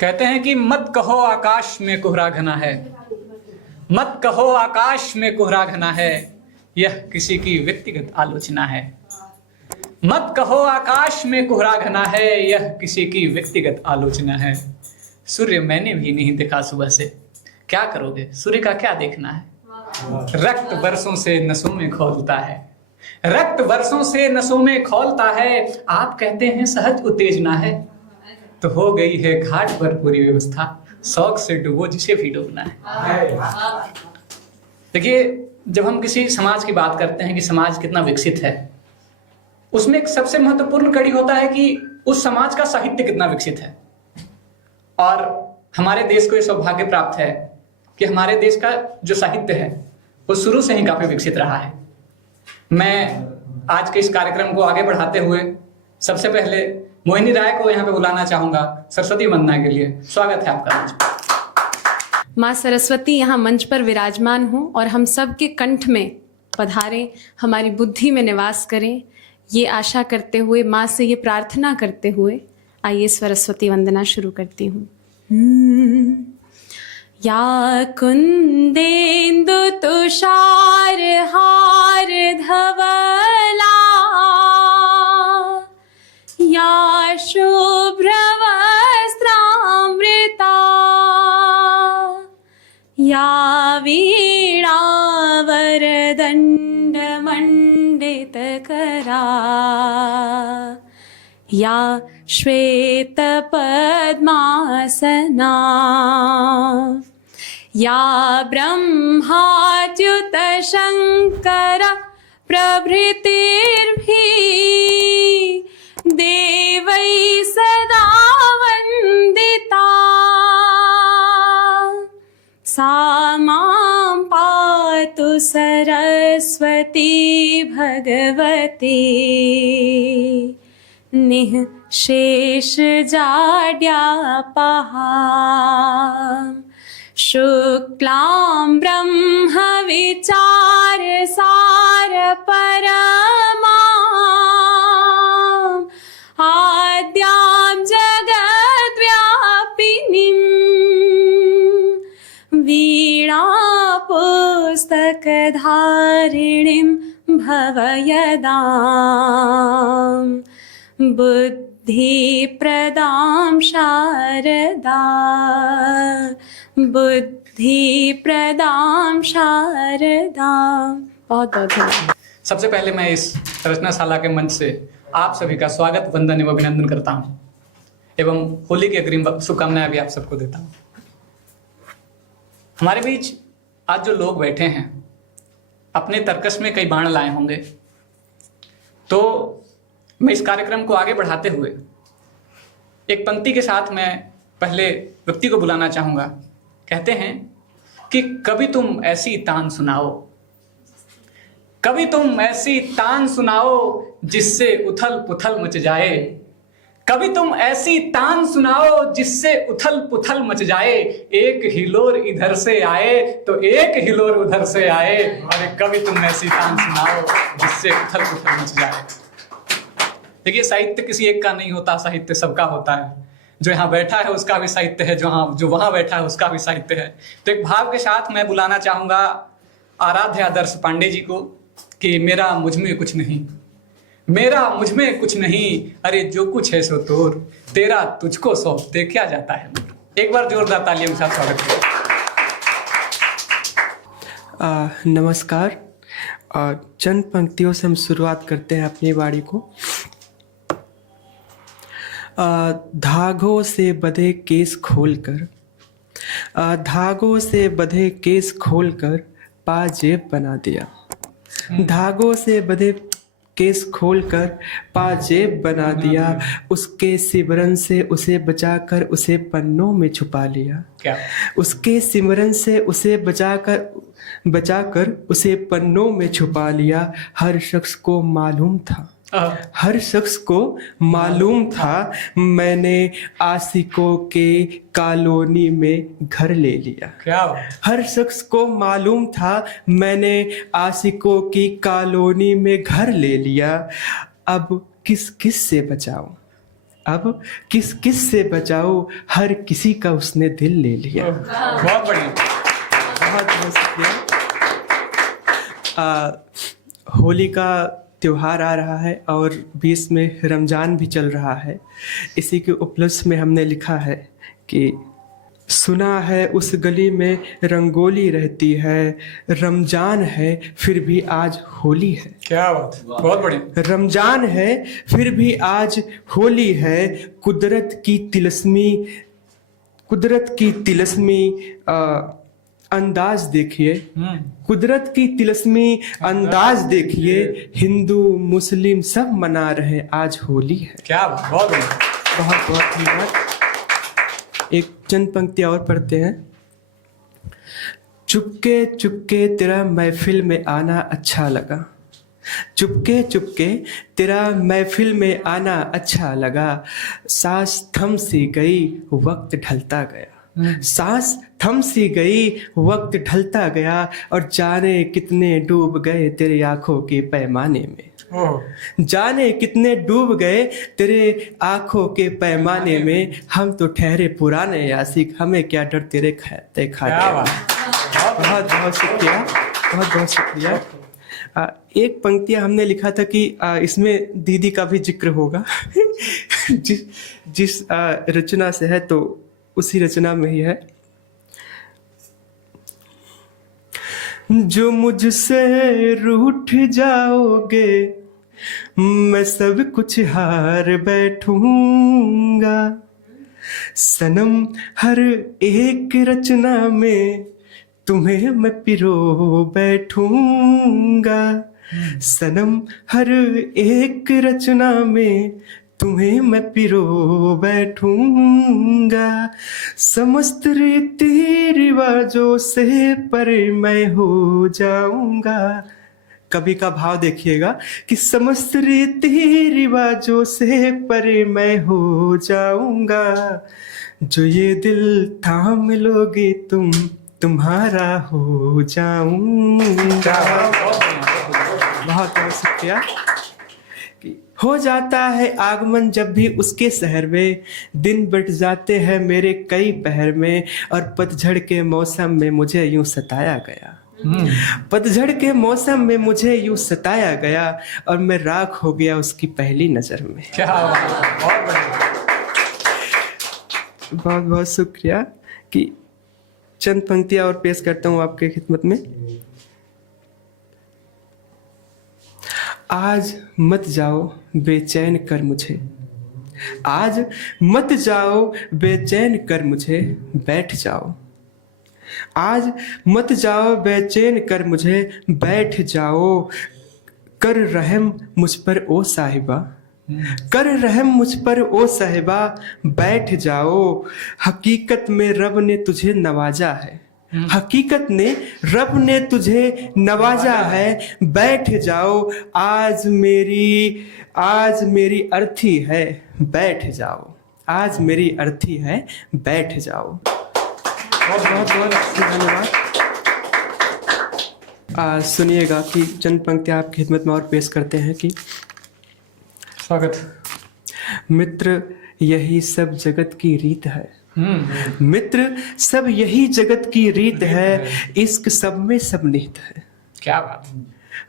कहते हैं कि मत कहो आकाश में कोहरा घना है, मत कहो आकाश में कोहरा घना है, यह किसी की व्यक्तिगत आलोचना है। मत कहो आकाश में कोहरा घना है, यह किसी की व्यक्तिगत आलोचना है। सूर्य मैंने भी नहीं देखा सुबह से, क्या करोगे सूर्य का क्या देखना है। रक्त बरसों से नसों में खौलता है, रक्त बरसों से नसों में खौलता है। आप कहते हैं सहज उत्तेजना है, तो हो गई है घाट पर पूरी व्यवस्था, शौक से डूबो जिसे भी डूबना है। देखिए, जब हम किसी समाज की बात करते हैं कि समाज कितना विकसित है, उसमें एक सबसे महत्वपूर्ण कड़ी होता है कि उस समाज का साहित्य कितना विकसित है। और हमारे देश को यह सौभाग्य प्राप्त है कि हमारे देश का जो साहित्य है वो शुरू से ही काफी विकसित रहा है। मैं आज के इस कार्यक्रम को आगे बढ़ाते हुए सबसे पहले मोहिनी राय को यहाँ पे बुलाना चाहूंगा सरस्वती वंदना के लिए। स्वागत है आपका। माँ सरस्वती यहाँ मंच पर विराजमान हूँ और हम सब के कंठ में पधारें, हमारी बुद्धि में निवास करें, ये आशा करते हुए, माँ से ये प्रार्थना करते हुए आइए सरस्वती वंदना शुरू करती हूँ। या कुंदेन्दु तुषार हार धवला, या शुभ्र वस्त्रामृता, या वीणा वरदंड मंडित करा, या श्वेत पद्मासना, या ब्रह्माच्युत शंकर प्रभृतिर्भि देवै सदा वंदिता, सा मां पातु सरस्वती भगवती, निःशेष जाड्यापहा, शुक्लां ब्रह्म विचार सार परमां, आद्यां जगद्व्यापिनीं, वीणा पुस्तकधारिणीं भवयदां, बुद्धिप्रदां शारदा, बुद्धिप्रदां शारदा। बहुत बहुत धन्यवाद। सबसे पहले मैं इस रचनाशाला के मंच से आप सभी का स्वागत, वंदन एवं अभिनंदन करता हूं एवं होली की अग्रिम शुभकामनाएं भी आप सबको देता हूं। हमारे बीच आज जो लोग बैठे हैं अपने तर्कस में कई बाण लाए होंगे, तो मैं इस कार्यक्रम को आगे बढ़ाते हुए एक पंक्ति के साथ मैं पहले व्यक्ति को बुलाना चाहूंगा। कहते हैं कि कभी तुम ऐसी तान सुनाओ, कभी तुम ऐसी तान सुनाओ जिससे उथल पुथल मच जाए, कभी तुम ऐसी तान सुनाओ जिससे उथल पुथल मच जाए, एक हिलोर इधर से आए तो एक हिलोर उधर से आए, अरे कभी तुम ऐसी तान सुनाओ जिससे उथल पुथल मच जाए। देखिए, साहित्य किसी एक का नहीं होता, साहित्य सबका होता है। जो यहाँ बैठा है उसका भी साहित्य है, जो वहां बैठा है उसका भी साहित्य है। तो एक भाव के साथ मैं बुलाना चाहूंगा आराध्य आदर्श पांडे जी को कि मेरा मुझ में कुछ नहीं, मेरा मुझ में कुछ नहीं, अरे जो कुछ है सो तोर, तेरा तुझको सौंपते क्या जाता है। एक बार जोरदार तालियों के साथ स्वागत करें। नमस्कार। चंद पंक्तियों से हम शुरुआत करते हैं अपनी वाणी को। धागों से बंधे केस खोलकर, धागों से बंधे केस खोलकर पाजेब बना दिया, धागों से बंधे केस खोलकर पाजेब बना दिया, उसके सिमरन से उसे बचाकर उसे पन्नों में छुपा लिया। क्या? उसके सिमरन से उसे बचाकर उसे पन्नों में छुपा लिया। हर शख्स को मालूम था, हर शख्स को मालूम था, मैंने आशिकों के कॉलोनी में घर ले लिया। क्या? हर शख्स को मालूम था, मैंने आशिकों की कॉलोनी में घर ले लिया। अब किस किस से बचाऊं, अब किस किस से बचाओ, हर किसी का उसने दिल ले लिया। बहुत बढ़िया। बहुत बहुत शुक्रिया। होली का त्योहार आ रहा है और बीच में रमज़ान भी चल रहा है। इसी के उपलक्ष्य में हमने लिखा है कि सुना है उस गली में रंगोली रहती है, रमज़ान है फिर भी आज होली है। क्या बात है, बहुत बढ़िया। रमज़ान है फिर भी आज होली है, कुदरत की तिलस्मी अंदाज देखिए, कुदरत की तिलस्मी अंदाज देखिए, हिंदू मुस्लिम सब मना रहे आज होली है। क्या बात, बहुत बढ़िया। बहुत बहुत धन्यवाद। एक चंद पंक्तियां और पढ़ते हैं। चुपके चुपके तेरा महफिल में आना अच्छा लगा, चुपके चुपके तेरा महफिल में आना अच्छा लगा, सांस थम सी गई वक्त ढलता गया, सांस थम सी गई वक्त ढलता गया, और जाने कितने डूब गए तेरे आंखों के पैमाने में, जाने कितने डूब गए तेरे आंखों के पैमाने में, हम तो ठहरे पुराने आशिक, हमें क्या डर तेरे खाते खाते। बहुत बहुत शुक्रिया, बहुत बहुत शुक्रिया। एक पंक्तियाँ हमने लिखा था कि इसमें दीदी का भी जिक्र होगा जिस रचना से है, तो उसी रचना में ही है। जो मुझसे रूठ जाओगे मैं सब कुछ हार बैठूंगा, सनम हर एक रचना में तुम्हें मैं पिरो बैठूंगा, सनम हर एक रचना में तुम्हें मैं पिरो बैठूंगा, समस्त रीति रिवाजों से परे मैं हो जाऊंगा। कवि का भाव देखिएगा कि समस्त रीति रिवाजों से परे मैं हो जाऊंगा, जो ये दिल थाम लोगे तुम तुम्हारा हो जाऊंगा। बहुत बहुत शुक्रिया। हो जाता है आगमन जब भी उसके शहर में, दिन बट जाते हैं मेरे कई पहर में, और पतझड़ के मौसम में मुझे यूं सताया गया, पतझड़ के मौसम में मुझे यूं सताया गया, और मैं राख हो गया उसकी पहली नजर में। क्या बहुत बढ़िया। बहुत बहुत शुक्रिया। कि चंद पंक्तियां और पेश करता हूं आपके खिदमत में। आज मत जाओ बेचैन कर मुझे, आज मत जाओ बेचैन कर मुझे, बैठ जाओ, आज मत जाओ बेचैन कर मुझे, बैठ जाओ, कर रहम मुझ पर ओ साहिबा, कर रहम मुझ पर ओ साहिबा, बैठ जाओ, हकीकत में रब ने तुझे नवाजा है, हकीकत ने रब ने तुझे नवाजा है, बैठ जाओ, आज मेरी अर्थी है, बैठ जाओ, आज मेरी अर्थी है, बैठ जाओ। बहुत बहुत बहुत धन्यवाद। सुनिएगा कि चंद पंक्तियां आपकी खिदमत में और पेश करते हैं कि स्वागत। मित्र यही सब जगत की रीत है, मित्र सब यही जगत की रीत है, इश्क सब में सब निहित है। क्या बात।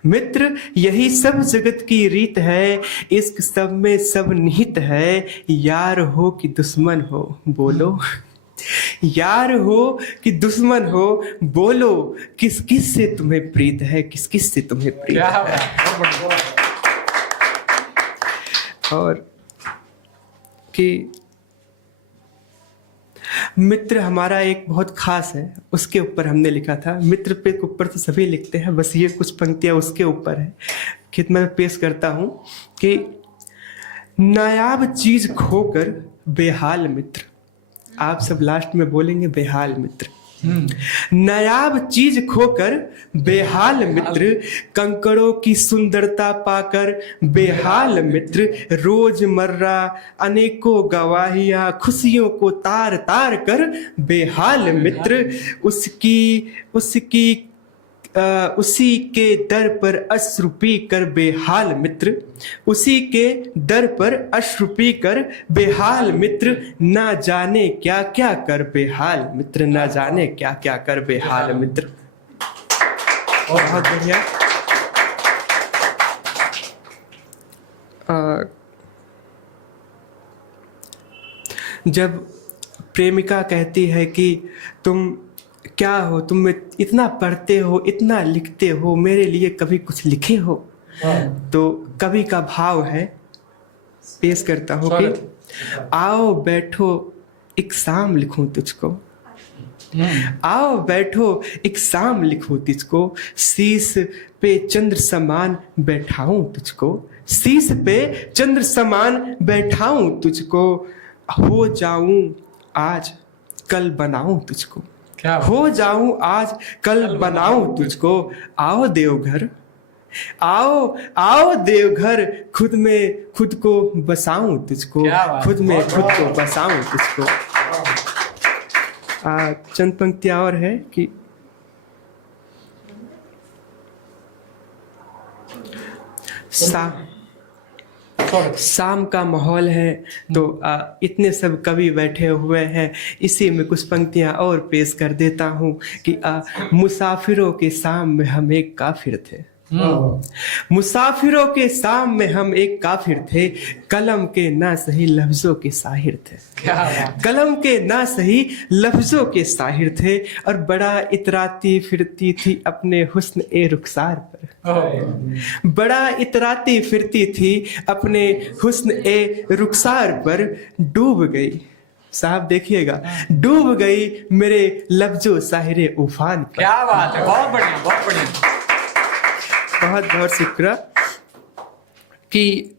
मित्र यही सब जगत की रीत है, इश्क सब में सब निहित है, यार हो कि दुश्मन हो बोलो, यार हो कि दुश्मन हो बोलो, किस किस से तुम्हें प्रीत है, किस किस से तुम्हें प्रीत है। और कि मित्र हमारा एक बहुत खास है, उसके ऊपर हमने लिखा था। मित्र पे ऊपर तो सभी लिखते हैं, बस ये कुछ पंक्तियां उसके ऊपर है। खिदमत में पेश करता हूं कि नायाब चीज खोकर बेहाल मित्र, आप सब लास्ट में बोलेंगे बेहाल मित्र, नायाब चीज खोकर बेहाल मित्र, कंकड़ों की सुंदरता पाकर बेहाल मित्र, रोजमर्रा अनेकों गवाहियां खुशियों को तार तार कर बेहाल मित्र, उसकी उसी के दर पर अश्रु पी कर बेहाल मित्र, उसी के दर पर अश्रु पी कर बेहाल मित्र, ना जाने क्या क्या कर बेहाल मित्र, ना जाने क्या क्या कर बेहाल मित्र। बहुत बढ़िया। जब प्रेमिका कहती है कि तुम क्या हो, तुम इतना पढ़ते हो, इतना लिखते हो, मेरे लिए कभी कुछ लिखे हो, तो कवि का भाव है, पेश करता हूँ कि आओ बैठो एक शाम लिखूं तुझको, आओ बैठो एक शाम लिखूं तुझको, शीश पे चंद्र समान बैठाऊं तुझको, शीश पे चंद्र समान बैठाऊं तुझको, हो जाऊं आज कल बनाऊं तुझको, हो जाऊं आज कल बनाऊं तुझको, आओ देवघर, आओ आओ देवघर, खुद में खुद को बसाऊं तुझको, खुद में खुद को बसाऊं तुझको। चंद पंक्तियां और है कि शाम का माहौल है, तो इतने सब कवि बैठे हुए हैं, इसी में कुछ पंक्तियां और पेश कर देता हूँ कि मुसाफिरों के शाम में हम एक काफिर थे, मुसाफिरों के शाम में हम एक काफिर थे, कलम के ना सही लफ्जों के साहिर थे, कलम के ना सही लफ्जों के साहिर थे, और बड़ा इतराती फिरती थी अपने हुस्न ए रुखसार पर, बड़ा इतराती फिरती थी अपने हुस्न ए रुखसार पर, डूब गई, साहब देखिएगा, डूब गई मेरे लफ्जों साहिरे उफान पर। क्या बात है, बहुत बढ़िया, बहुत बढ़िया। बहुत बहुत शुक्रिया। कि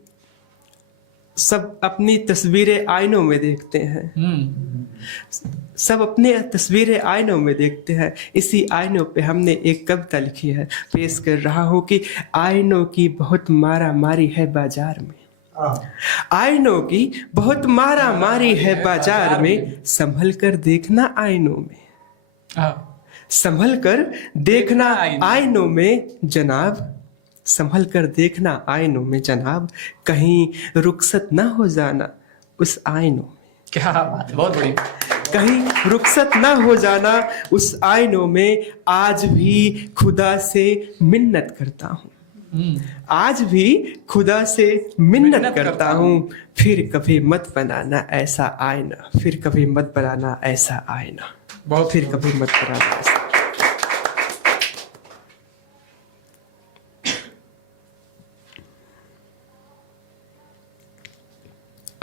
सब अपनी तस्वीरें आईनों में देखते हैं, सब अपने तस्वीरें आईनों में देखते हैं, इसी आईनों पे हमने एक कविता लिखी है, पेश कर रहा हूँ कि आईनों की बहुत मारा मारी है बाजार में, आईनों की बहुत मारा मारी है बाजार में, संभल कर देखना आईनों में, संभल कर देखना आईनों में जनाब, संभल कर देखना आईनों में जनाब, कहीं रुखसत ना हो जाना उस आईनों में। क्या बात है, बहुत बढ़िया। कहीं रुखसत ना हो जाना उस आईनों में, आज भी खुदा से मिन्नत करता हूँ, आज भी खुदा से मिन्नत करता हूँ, फिर कभी मत बनाना ऐसा आईना, फिर कभी मत बनाना ऐसा आईना, बहुत फिर कभी मत बनाना ऐसा।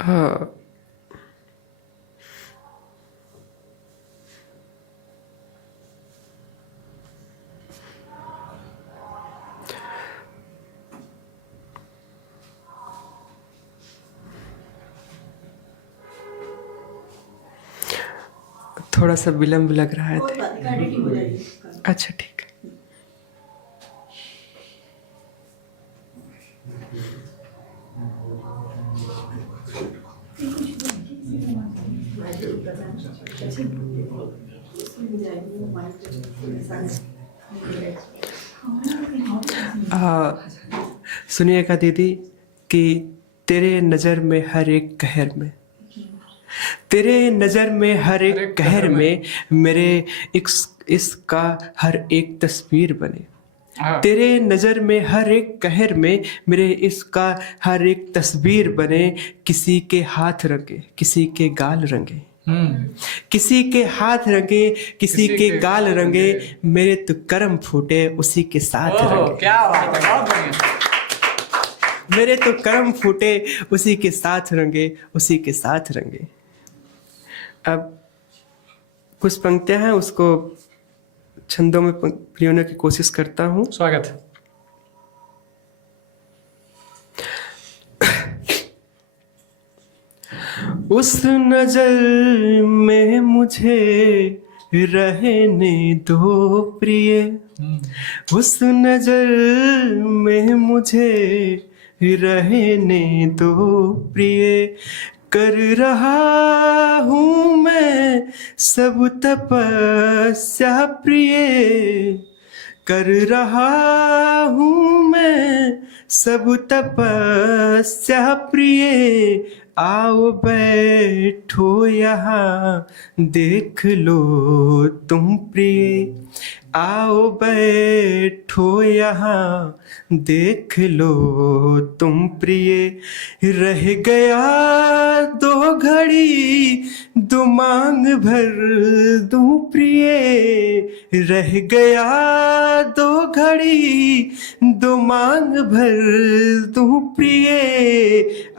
हाँ, थोड़ा सा विलम्ब लग रहा है, अच्छा ठीक है। सुनिएगा दीदी कि तेरे नज़र में हर एक कहर में, तेरे नज़र में हर एक कहर में, मेरे इश्क का हर एक तस्वीर बने, तेरे नज़र में हर एक कहर में, मेरे इश्क का हर एक तस्वीर बने, किसी के हाथ रंगे किसी के गाल रंगे, किसी के हाथ रंगे किसी के गाल रंगे, मेरे तो कर्म फूटे उसी के साथ रंगे। क्या बात है, बहुत बढ़िया। मेरे तो कर्म फूटे उसी के साथ रंगे, उसी के साथ रंगे। अब कुछ पंक्तियां हैं, उसको छंदों में पिरोने की कोशिश करता हूँ। स्वागत है। उस नजर में मुझे रहने दो प्रिय, उस नजर में मुझे रहने दो प्रिय, कर रहा हूँ मैं सब तपस्या प्रिय, कर रहा हूँ मैं सब तपस्या प्रिय, आओ बैठो यहाँ देख लो तुम प्रिय, आओ बैठो यहाँ देख लो तुम प्रिय। रह गया 2 घड़ी दो मांग भर दूं प्रिय, रह गया 2 घड़ी दो मांग भर दूं प्रिय,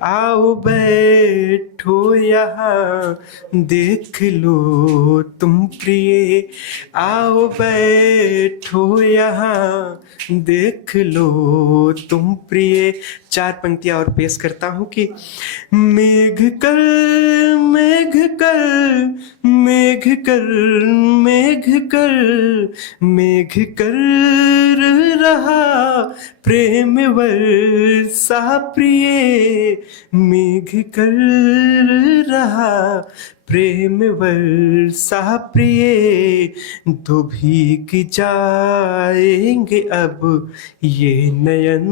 आओ बैठो यहाँ देख लो तुम प्रिय, आओ बैठो यहाँ देख लो तुम प्रिय। 4 पंक्तियां और पेश करता हूँ कि मेघ कर मेघ कर मेघ कर मेघ कर मेघ कर रहा प्रेम वर्षा प्रिय, मेघ कर रहा प्रेम वर्षा प्रिय, तो भीग जाएंगे अब ये नयन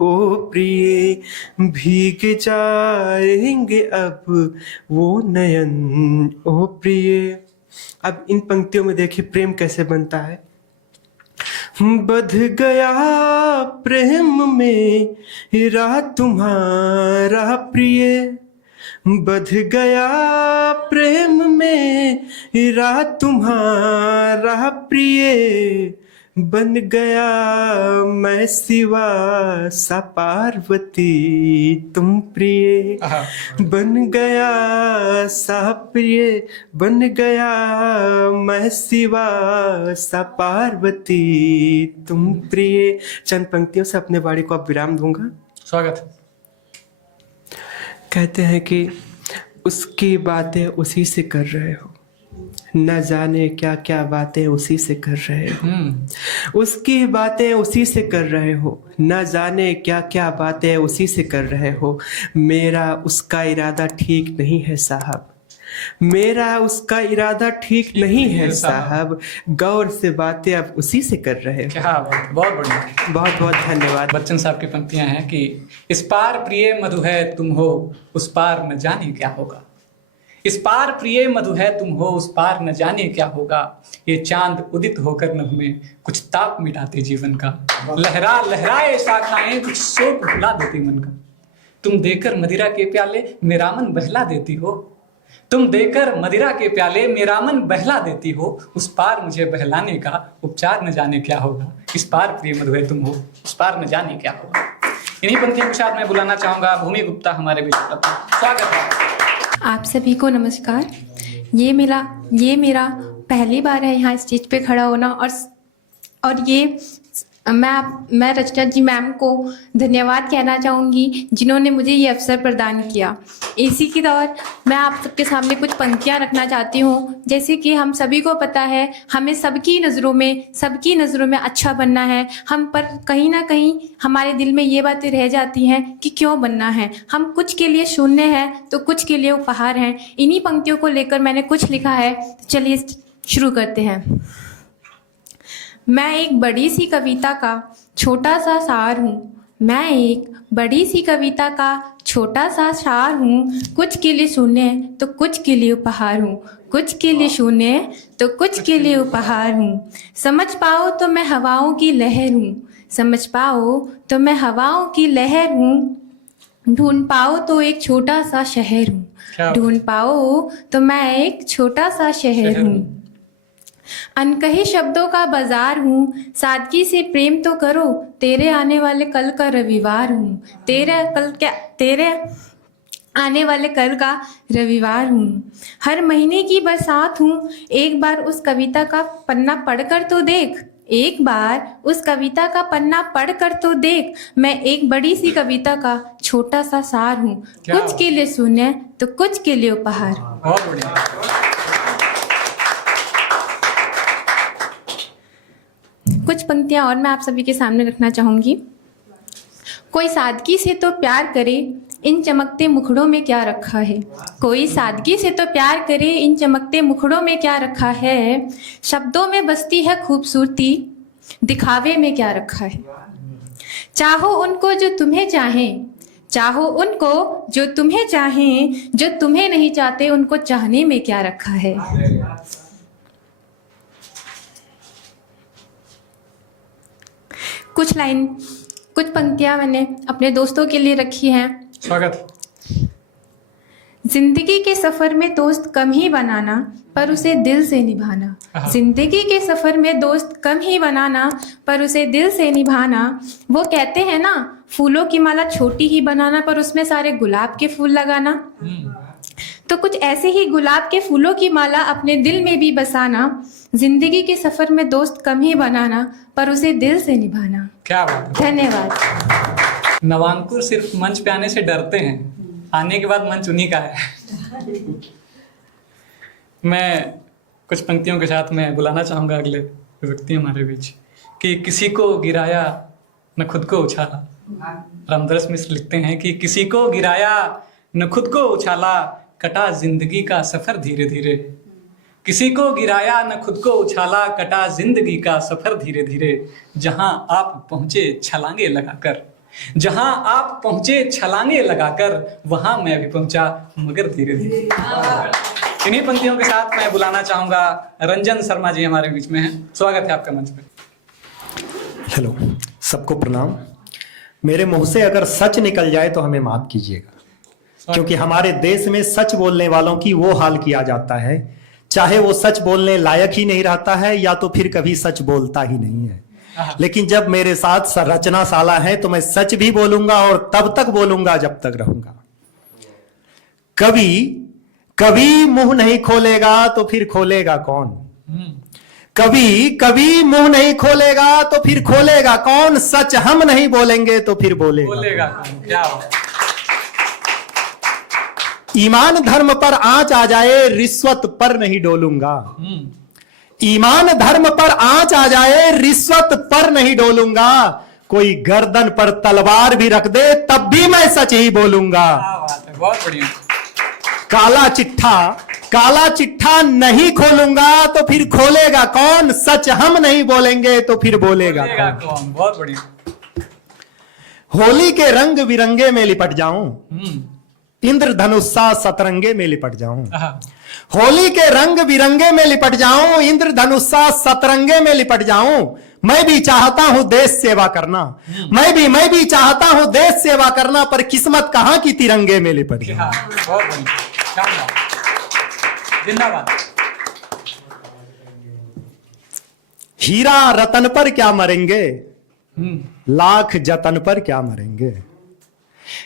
ओ प्रिय, भीग जाएंगे अब वो नयन ओ प्रिय। अब इन पंक्तियों में देखिए प्रेम कैसे बनता है। बध गया प्रेम में हीरा तुम्हारा प्रिय, बध गया प्रेम में हीरा तुम्हारा प्रिय, बन गया मैं शिवा सा पार्वती तुम प्रिय, बन गया सा प्रिय, बन गया मैं शिवा सा पार्वती तुम प्रिय। चंद पंक्तियों से अपने वाणी को अब विराम दूंगा। स्वागत। कहते हैं कि उसकी बातें उसी से कर रहे हो, न जाने क्या क्या बातें उसी से कर रहे हो, उसकी बातें उसी से कर रहे हो, न जाने क्या क्या बातें उसी से कर रहे हो। मेरा उसका इरादा ठीक नहीं है साहब, मेरा उसका इरादा ठीक नहीं है साहब, गौर से बातें अब उसी से कर रहे हो। क्या बात, बहुत बढ़िया, बहुत बहुत धन्यवाद। बच्चन साहब की पंक्तियां हैं कि इस पार प्रिय मधु है तुम हो, उस पार न जाने क्या होगा, इस पार प्रिय मधु है तुम हो, उस पार न जाने क्या होगा। ये चांद उदित होकर नभ में कुछ ताप मिटाते जीवन का, लहरा लहराए शाखाएं कुछ शोक भुला देती मन का। तुम देकर मदिरा के प्याले मेरा मन बहला देती हो, तुम देकर मदिरा के प्याले मेरा मन बहला देती हो, उस पार मुझे बहलाने का उपचार न जाने क्या होगा। इस पार प्रिय मधु है तुम हो, उस पार न जाने क्या होगा। इन्हीं पंक्तियों के साथ मैं बुलाना चाहूंगा भूमि गुप्ता हमारे बीच। स्वागत है। आप सभी को नमस्कार। ये मेरा पहली बार है यहाँ स्टेज पे खड़ा होना, और ये मैं रचना जी मैम को धन्यवाद कहना चाहूँगी जिन्होंने मुझे ये अवसर प्रदान किया। इसी की तौर मैं आप सबके सामने कुछ पंक्तियाँ रखना चाहती हूँ। जैसे कि हम सभी को पता है हमें सबकी नज़रों में अच्छा बनना है, हम पर कहीं ना कहीं हमारे दिल में ये बातें रह जाती हैं कि क्यों बनना है, हम कुछ के लिए शून्य हैं तो कुछ के लिए उपहार हैं। इन्हीं पंक्तियों को लेकर मैंने कुछ लिखा है, चलिए शुरू करते हैं। मैं एक बड़ी सी कविता का छोटा सा सार हूँ, मैं एक बड़ी सी कविता का छोटा सा सार हूँ, कुछ के लिए शून्य तो कुछ के लिए उपहार हूँ, कुछ के लिए शून्य तो कुछ के लिए उपहार हूँ। समझ पाओ तो मैं हवाओं की लहर हूँ, समझ पाओ तो मैं हवाओं की लहर हूँ, ढूंढ पाओ तो एक छोटा सा शहर हूँ, ढूंढ पाओ तो मैं एक छोटा सा शहर हूँ। अनकहे शब्दों का बाजार हूँ, सादगी से प्रेम तो करो, तेरे आने वाले कल का रविवार हूँ, तेरे आने वाले कल का रविवार हूँ। हर महीने की बरसात हूँ, एक बार उस कविता का पन्ना पढ़कर तो देख, एक बार उस कविता का पन्ना पढ़कर तो देख। मैं एक बड़ी सी कविता का छोटा सा सार हूँ, कुछ के लिए शून्य तो कुछ के लिए उपहार। बहुत बढ़िया। कुछ पंक्तियाँ और मैं आप सभी के सामने रखना चाहूँगी। कोई सादगी से तो प्यार करे, इन चमकते मुखड़ों में क्या रखा है, कोई सादगी से तो प्यार करे, इन चमकते मुखड़ों में क्या रखा है। शब्दों में बसती है खूबसूरती, दिखावे में क्या रखा है। चाहो उनको जो तुम्हें चाहें, चाहो उनको जो तुम्हें चाहें, जो तुम्हें नहीं चाहते उनको चाहने में क्या रखा है। कुछ पंक्तियां मैंने अपने दोस्तों के लिए रखी हैं। स्वागत। जिंदगी के सफर में दोस्त कम ही बनाना, पर उसे दिल से निभाना। जिंदगी के सफर में दोस्त कम ही बनाना, पर उसे दिल से निभाना। वो कहते हैं ना, फूलों की माला छोटी ही बनाना, पर उसमें सारे गुलाब के फूल लगाना। तो कुछ ऐसे ही गुलाब के फूलों की माला अपने दिल में भी बसाना। जिंदगी के सफर में दोस्त कम ही बनाना, पर उसे दिल से निभाना। क्या बात है। धन्यवाद। नवांकुर सिर्फ मंच पे आने से डरते हैं, आने के बाद मंच उन्हीं का है। मैं कुछ पंक्तियों के साथ में बुलाना चाहूंगा अगले व्यक्ति हमारे बीच कि किसी को गिराया न खुद को उछाला। रामदास मिश्र लिखते हैं कि किसी को गिराया न खुद को उछाला, कटा जिंदगी का सफर धीरे धीरे। किसी को गिराया न खुद को उछाला, कटा जिंदगी का सफर धीरे धीरे। जहां आप पहुंचे छलांगे लगाकर, जहां आप पहुंचे छलांगे लगाकर, वहां मैं भी पहुंचा मगर धीरे धीरे। इन्हीं पंक्तियों के साथ मैं बुलाना चाहूंगा रंजन शर्मा जी हमारे बीच में हैं। स्वागत है आपका मंच पे। हेलो, सबको प्रणाम। मेरे मुंह से अगर सच निकल जाए तो हमें माफ कीजिएगा, क्योंकि हमारे देश में सच बोलने वालों की वो हाल किया जाता है, चाहे वो सच बोलने लायक ही नहीं रहता है या तो फिर कभी सच बोलता ही नहीं है। लेकिन जब मेरे साथ संरचना साला है तो मैं सच भी बोलूंगा और तब तक बोलूंगा जब तक रहूंगा। कभी कभी मुंह नहीं खोलेगा तो फिर खोलेगा कौन। कभी कभी मुंह नहीं खोलेगा तो फिर खोलेगा कौन। सच हम नहीं बोलेंगे तो फिर बोलेगा कौन। क्या बात। ईमान धर्म पर आंच आ जाए, रिश्वत पर नहीं डोलूंगा। ईमान धर्म पर आंच आ जाए, रिश्वत पर नहीं डोलूंगा। कोई गर्दन पर तलवार भी रख दे तब भी मैं सच ही बोलूंगा। बहुत बढ़िया। काला चिट्ठा नहीं खोलूंगा तो फिर खोलेगा कौन। सच हम नहीं बोलेंगे तो फिर बोलेगा कौन। बहुत बढ़िया। होली के रंग बिरंगे में लिपट जाऊं, इंद्रधनुषा सतरंगे में लिपट जाऊं। होली के रंग बिरंगे में लिपट जाऊं, इंद्रधनुषा सतरंगे में लिपट जाऊं। मैं भी चाहता हूं देश सेवा करना, मैं भी चाहता हूं देश सेवा करना, पर किस्मत कहां की तिरंगे में लिपट जाऊं। जिंदाबाद। हीरा रतन पर क्या मरेंगे, लाख जतन पर क्या मरेंगे।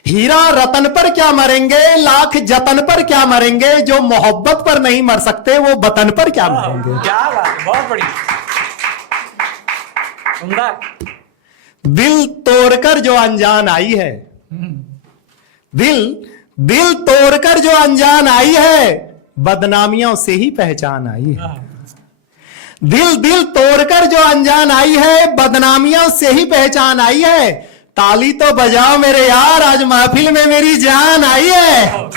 हीरा रतन पर क्या मरेंगे, लाख जतन पर क्या मरेंगे। जो मोहब्बत पर नहीं मर सकते वो वतन पर क्या मरेंगे। क्या बात है। बहुत बढ़िया। दिल तोड़कर जो अनजान आई है, दिल तोड़कर जो अनजान आई है, बदनामियों से ही पहचान आई है। दिल तोड़कर जो अनजान आई है, बदनामियों से ही पहचान आई है। ताली तो बजाओ मेरे यार, आज महफिल में मेरी जान आई है।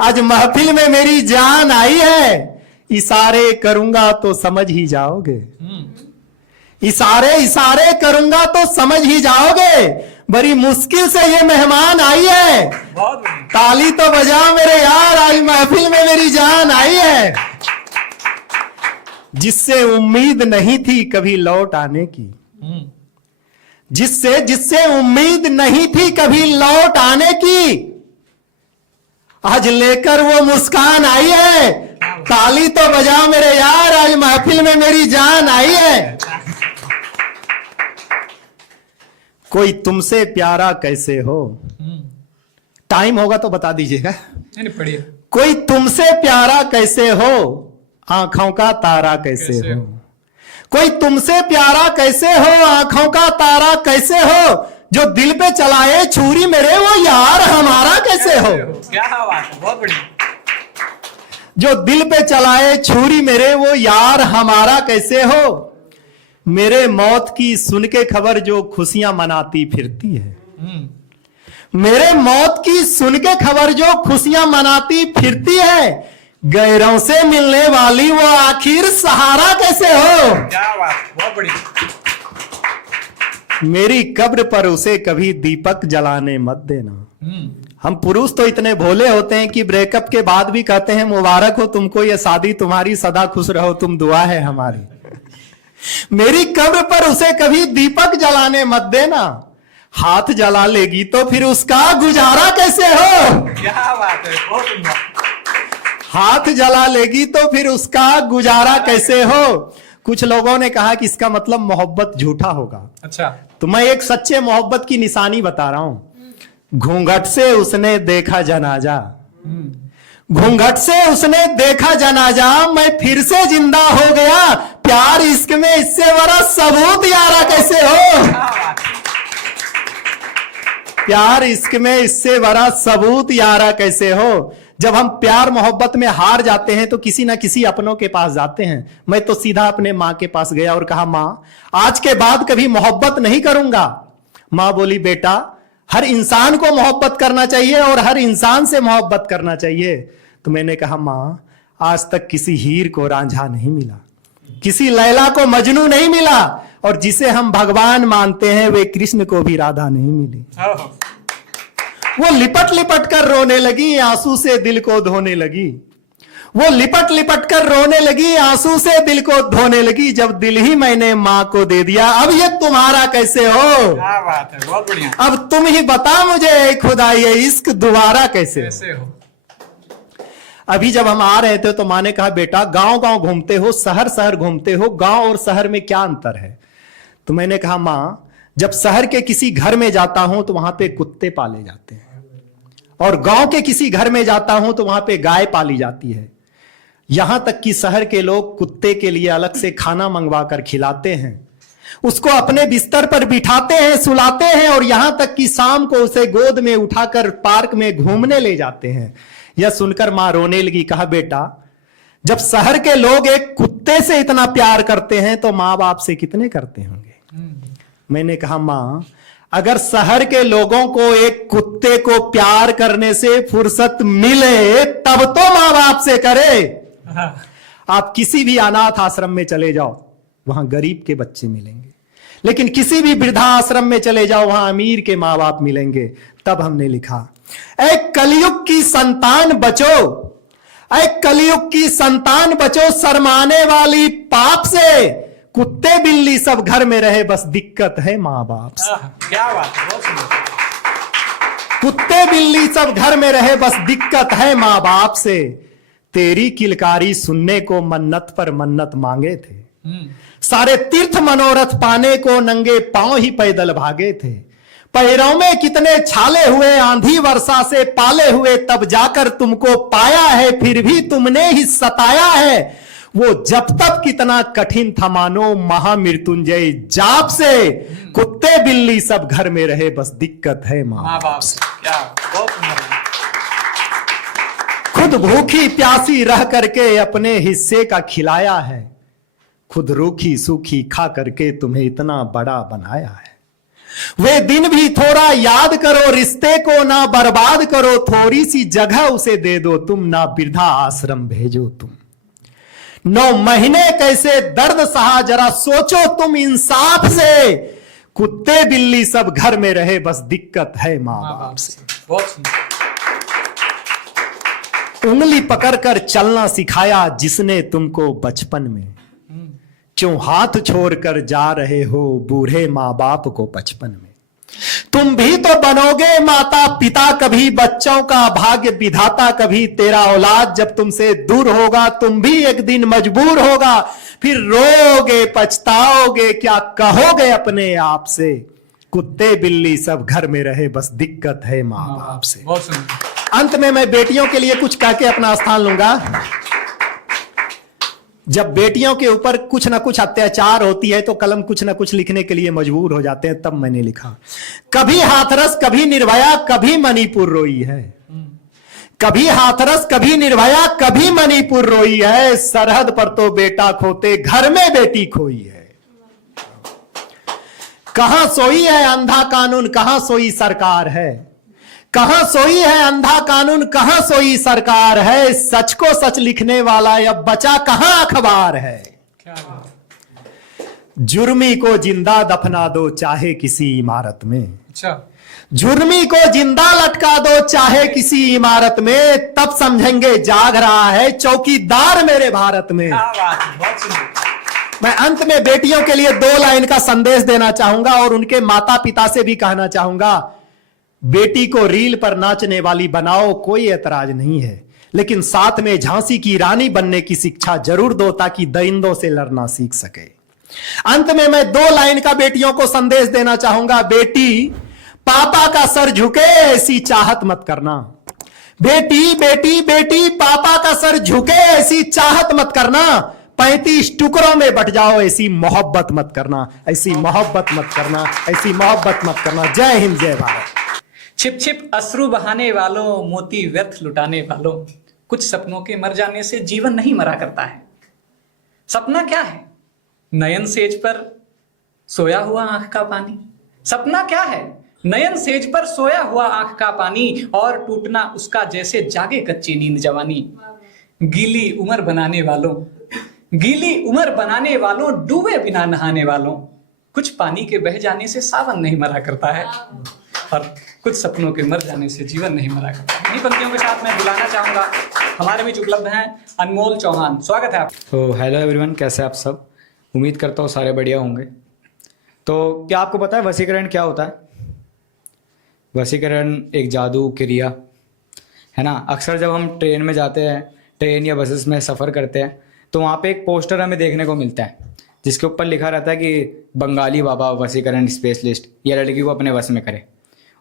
आज महफिल में मेरी जान आई है। इशारे करूंगा तो समझ ही जाओगे, इशारे करूंगा तो समझ ही जाओगे। बड़ी मुश्किल से ये मेहमान आई है। ताली तो बजाओ मेरे यार, आज महफिल में मेरी जान आई है। जिससे उम्मीद नहीं थी कभी लौट आने की, जिससे उम्मीद नहीं थी कभी लौट आने की, आज लेकर वो मुस्कान आई है। ताली तो बजाओ मेरे यार, आज महफिल में मेरी जान आई है। कोई तुमसे प्यारा कैसे हो, टाइम होगा तो बता दीजिएगा। कोई तुमसे प्यारा कैसे हो, आंखों का तारा कैसे हो। कोई तुमसे प्यारा कैसे हो, आंखों का तारा कैसे हो। जो दिल पे चलाए छुरी मेरे, वो यार हमारा कैसे हो। क्या बात है। बहुत बढ़िया। जो दिल पे चलाए छुरी मेरे, वो यार हमारा कैसे हो। मेरे मौत की सुन के खबर जो खुशियां मनाती फिरती है, मेरे मौत की सुन के खबर जो खुशियां मनाती फिरती है। गैरों से मिलने वाली वो आखिर सहारा कैसे हो। क्या बात, बहुत बढ़िया। मेरी कब्र पर उसे कभी दीपक जलाने मत देना। हम पुरुष तो इतने भोले होते हैं कि ब्रेकअप के बाद भी कहते हैं मुबारक हो तुमको ये शादी तुम्हारी, सदा खुश रहो तुम, दुआ है हमारी। मेरी कब्र पर उसे कभी दीपक जलाने मत देना, हाथ जला लेगी तो फिर उसका गुजारा कैसे हो। क्या बात है, बहुत सुंदर। हाथ जला लेगी तो फिर उसका गुजारा कैसे हो। कुछ लोगों ने कहा कि इसका मतलब मोहब्बत झूठा होगा। अच्छा, तो मैं एक सच्चे मोहब्बत की निशानी बता रहा हूं। घूंघट से उसने देखा जनाजा, घूंघट से उसने देखा जनाजा, मैं फिर से जिंदा हो गया। प्यार इश्क में इससे बड़ा सबूत यारा कैसे हो। प्यार इश्क में इससे बड़ा सबूत यारा कैसे हो। जब हम प्यार मोहब्बत में हार जाते हैं तो किसी ना किसी अपनों के पास जाते हैं। मैं तो सीधा अपने माँ के पास गया और कहा, माँ आज के बाद कभी मोहब्बत नहीं करूंगा। माँ बोली, बेटा हर इंसान को मोहब्बत करना चाहिए और हर इंसान से मोहब्बत करना चाहिए। तो मैंने कहा, माँ आज तक किसी हीर को रांझा नहीं मिला, किसी लैला को मजनू नहीं मिला, और जिसे हम भगवान मानते हैं वे कृष्ण को भी राधा नहीं मिली। वो लिपट लिपट कर रोने लगी, आंसू से दिल को धोने लगी। वो लिपट लिपट कर रोने लगी, आंसू से दिल को धोने लगी। जब दिल ही मैंने माँ को दे दिया, अब ये तुम्हारा कैसे हो। क्या बात है, बहुत बढ़िया। अब तुम ही बता मुझे खुदा, ये इश्क दोबारा कैसे हो। अभी जब हम आ रहे थे तो माँ ने कहा, बेटा गांव गांव घूमते हो, शहर शहर घूमते हो, गांव और शहर में क्या अंतर है। तो मैंने कहा, माँ जब शहर के किसी घर में जाता हूं तो वहां पे कुत्ते पाले जाते हैं, और गांव के किसी घर में जाता हूं तो वहां पे गाय पाली जाती है। यहां तक कि शहर के लोग कुत्ते के लिए अलग से खाना मंगवा कर खिलाते हैं, उसको अपने बिस्तर पर बिठाते हैं, सुलाते हैं, और यहां तक कि शाम को उसे गोद में उठाकर पार्क में घूमने ले जाते हैं। यह सुनकर मां रोने लगी। कहा, बेटा जब शहर के लोग एक कुत्ते से इतना प्यार करते हैं तो मां बाप से कितने करते होंगे। मैंने कहा, मां अगर शहर के लोगों को एक कुत्ते को प्यार करने से फुर्सत मिले तब तो मां बाप से करे। आप किसी भी अनाथ आश्रम में चले जाओ, वहां गरीब के बच्चे मिलेंगे, लेकिन किसी भी वृद्धा आश्रम में चले जाओ, वहां अमीर के मां बाप मिलेंगे। तब हमने लिखा, ऐ कलयुग की संतान बचो, ऐ कलयुग की संतान बचो, शर्माने वाली पाप से। कुत्ते बिल्ली सब घर में रहे, बस दिक्कत है मां बाप से। क्या बात है, बहुत सुंदर। कुत्ते बिल्ली सब घर में रहे, बस दिक्कत है मां बाप से। तेरी किलकारी सुनने को मन्नत पर मन्नत मांगे थे, सारे तीर्थ मनोरथ पाने को नंगे पांव ही पैदल भागे थे। पैरों में कितने छाले हुए, आंधी वर्षा से पाले हुए, तब जाकर तुमको पाया है, फिर भी तुमने ही सताया है। वो जब तब कितना कठिन था मानो, महामृत्युंजय जाप से। कुत्ते बिल्ली सब घर में रहे, बस दिक्कत है मां बाप से। क्या बहुत सुंदर। खुद भूखी प्यासी रह करके अपने हिस्से का खिलाया है, खुद रूखी सूखी खा करके तुम्हें इतना बड़ा बनाया है। वे दिन भी थोड़ा याद करो, रिश्ते को ना बर्बाद करो, थोड़ी सी जगह उसे दे दो तुम, ना वृद्धा आश्रम भेजो तुम। 9 महीने कैसे दर्द सहा, जरा सोचो तुम इंसाफ से। कुत्ते बिल्ली सब घर में रहे, बस दिक्कत है मां बाप से। बहुत सुंदर। उंगली पकड़कर चलना सिखाया जिसने तुमको बचपन में, क्यों हाथ छोड़कर जा रहे हो बूढ़े मां बाप को बचपन में। तुम भी तो बनोगे माता पिता कभी, बच्चों का भाग्य विधाता कभी। तेरा औलाद जब तुमसे दूर होगा, तुम भी एक दिन मजबूर होगा, फिर रोगे पछताओगे, क्या कहोगे अपने आप से। कुत्ते बिल्ली सब घर में रहे, बस दिक्कत है मां बाप से। बहुत सुंदर। अंत में मैं बेटियों के लिए कुछ कह के अपना स्थान लूंगा। जब बेटियों के ऊपर कुछ ना कुछ अत्याचार होती है तो कलम कुछ ना कुछ लिखने के लिए मजबूर हो जाते हैं। तब मैंने लिखा, कभी हाथरस कभी निर्भया, कभी मणिपुर रोई है। कभी हाथरस कभी निर्भया, कभी मणिपुर रोई है। सरहद पर तो बेटा खोते, घर में बेटी खोई है। कहां सोई है अंधा कानून, कहां सोई सरकार है। कहां सोई है अंधा कानून, कहां सोई सरकार है, सच को सच लिखने वाला अब बचा कहां अखबार है। क्या बात। जुर्मी को जिंदा दफना दो चाहे किसी इमारत में, अच्छा, जुर्मी को जिंदा लटका दो चाहे किसी इमारत में, तब समझेंगे जाग रहा है चौकीदार मेरे भारत में। क्या बात है, बहुत सुंदर। मैं अंत में बेटियों के लिए 2 लाइन का संदेश देना चाहूंगा और उनके माता पिता से भी कहना चाहूंगा, बेटी को रील पर नाचने वाली बनाओ, कोई एतराज नहीं है, लेकिन साथ में झांसी की रानी बनने की शिक्षा जरूर दो ताकि दरिंदों से लड़ना सीख सके। अंत में मैं 2 लाइन का बेटियों को संदेश देना चाहूंगा, बेटी पापा का सर झुके ऐसी चाहत मत करना, बेटी बेटी बेटी पापा का सर झुके ऐसी चाहत मत करना, 35 टुकड़ों में बट जाओ ऐसी मोहब्बत मत करना, ऐसी मोहब्बत मत करना, ऐसी मोहब्बत मत करना। जय हिंद, जय भारत। छिप छिप अश्रु बहाने वालों, मोती व्यर्थ लुटाने वालों, कुछ सपनों के मर जाने से जीवन नहीं मरा करता है। सपना क्या है? नयन सेज पर सोया हुआ आंख का पानी। सपना क्या है? नयन सेज पर सोया हुआ आंख का पानी, और टूटना उसका जैसे जागे कच्ची नींद जवानी। गीली उम्र बनाने वालों, गीली उम्र बनाने वालों, डूबे बिना नहाने वालों, कुछ पानी के बह जाने से सावन नहीं मरा करता है, और कुछ सपनों के मर जाने से जीवन नहीं मरा करता। इन्हीं पंक्तियों के साथ मैं बुलाना चाहूंगा, हमारे बीच उपलब्ध हैं अनमोल चौहान। स्वागत है आप। तो हेलो एवरीवन, कैसे आप सब? उम्मीद करता हूँ सारे बढ़िया होंगे। तो क्या आपको पता है वशीकरण क्या होता है? वशीकरण एक जादू क्रिया है ना। अक्सर जब हम ट्रेन में जाते हैं, ट्रेन या बसेस में सफ़र करते हैं, तो वहाँ पे एक पोस्टर हमें देखने को मिलता है जिसके ऊपर लिखा रहता है कि बंगाली बाबा वशीकरण स्पेशलिस्ट, या लड़की को अपने वश में करे।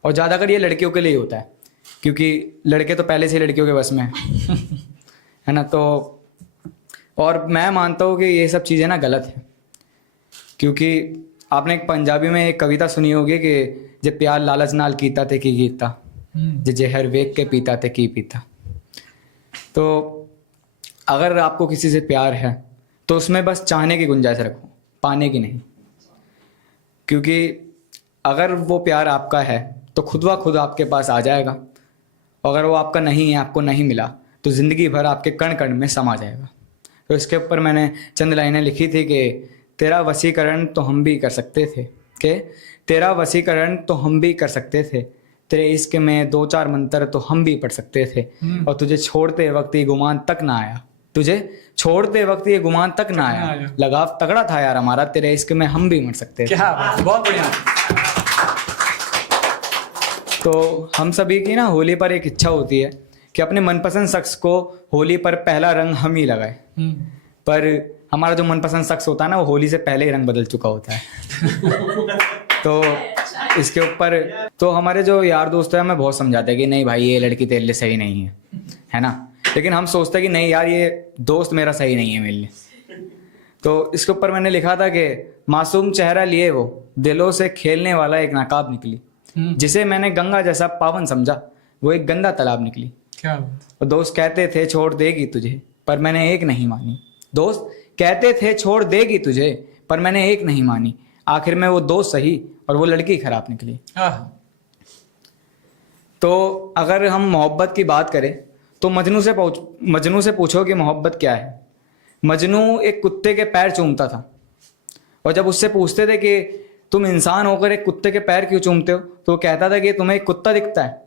और ज़्यादातर ये लड़कियों के लिए ही होता है, क्योंकि लड़के तो पहले से ही लड़कियों के वश में है ना। तो और मैं मानता हूँ कि ये सब चीज़ें ना गलत है, क्योंकि आपने एक पंजाबी में एक कविता सुनी होगी कि जे प्यार लालच नाल कीता ते की कीता, जे जहर वेख के पीता ते की पीता। तो अगर आपको किसी से प्यार है तो उसमें बस चाहने की गुंजाइश रखो, पाने की नहीं। क्योंकि अगर वो प्यार आपका है तो खुद व खुद आपके पास आ जाएगा, अगर वो आपका नहीं है, आपको नहीं मिला, तो ज़िंदगी भर आपके कण कण में समा जाएगा। तो इसके ऊपर मैंने चंद लाइनें लिखी थी कि तेरा वशीकरण तो हम भी कर सकते थे, कि तेरा वशीकरण तो हम भी कर सकते थे, तेरे इश्क में 2-4 मंत्र तो हम भी पढ़ सकते थे, और तुझे छोड़ते वक्त ये गुमान तक ना आया, तुझे छोड़ते वक्त ये गुमान तक ना आया, लगाव तगड़ा था यार हमारा, तेरे इश्क में हम भी मर सकते थे। क्या बात, बहुत बढ़िया। तो हम सभी की ना होली पर एक इच्छा होती है कि अपने मनपसंद शख्स को होली पर पहला रंग हम ही लगाए, पर हमारा जो मनपसंद शख्स होता है ना, वो होली से पहले ही रंग बदल चुका होता है। तो इसके ऊपर तो हमारे जो यार दोस्त हैं हमें बहुत समझाते हैं कि नहीं भाई ये लड़की तेरे लिए सही नहीं है ना। लेकिन हम सोचते हैं कि नहीं यार ये दोस्त मेरा सही नहीं है मेरे लिए। तो इसके ऊपर मैंने लिखा था कि मासूम चेहरा लिए वो दिलों से खेलने वाला एक नाकाब निकली, जिसे मैंने गंगा जैसा पावन समझा वो एक गंदा तालाब निकली। क्या? और दोस्त कहते थे छोड़ देगी तुझे, पर मैंने एक नहीं मानी। दोस्त कहते थे छोड़ देगी तुझे, पर मैंने एक नहीं मानी। आखिर में वो दोस्त सही और वो लड़की खराब निकली। तो अगर हम मोहब्बत की बात करें तो मजनू से पूछो कि मोहब्बत क्या है। मजनू एक कुत्ते के पैर चूमता था, और जब उससे पूछते थे कि तुम इंसान होकर एक कुत्ते के पैर क्यों चूमते हो, तो वो कहता था कि तुम्हें एक कुत्ता दिखता है,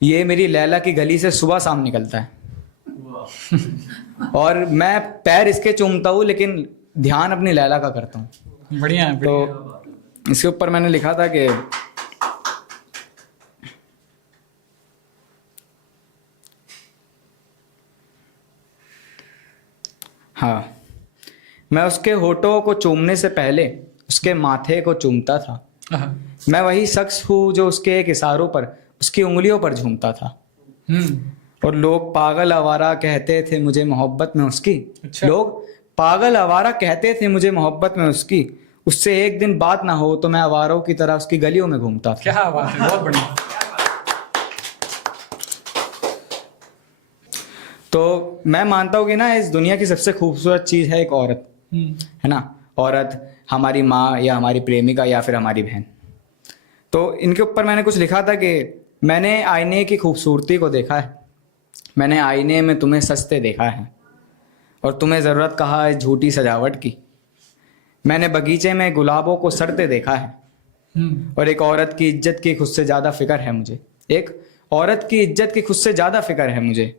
ये मेरी लैला की गली से सुबह शाम निकलता है और मैं पैर इसके चूमता हूँ लेकिन ध्यान अपनी लैला का करता हूँ। बढ़िया। तो इसके ऊपर मैंने लिखा था कि हाँ, मैं उसके होठों को चूमने से पहले उसके माथे को चूमता था। मैं वही शख्स हूँ जो उसके एक इशारों पर उसकी उंगलियों पर झूमता था। और लोग पागल आवारा कहते थे मुझे मोहब्बत में उसकी। अच्छा। लोग पागल आवारा कहते थे मुझे मोहब्बत में उसकी, उससे एक दिन बात ना हो तो मैं आवारों की तरह उसकी गलियों में घूमता था। क्या बात है, बहुत बढ़िया। तो मैं मानता हूँ कि ना इस दुनिया की सबसे खूबसूरत चीज़ है एक औरत, है ना। औरत हमारी माँ या हमारी प्रेमिका या फिर हमारी बहन। तो इनके ऊपर मैंने कुछ लिखा था कि मैंने आईने की खूबसूरती को देखा है, मैंने आईने में तुम्हें सजते देखा है, और तुम्हें ज़रूरत कहा है झूठी सजावट की। मैंने बगीचे में गुलाबों को सड़ते देखा है, और एक औरत की इज्जत की खुद से ज़्यादा फिक्र है मुझे, एक औरत की इज्जत की खुद से ज़्यादा फिक्र है मुझे।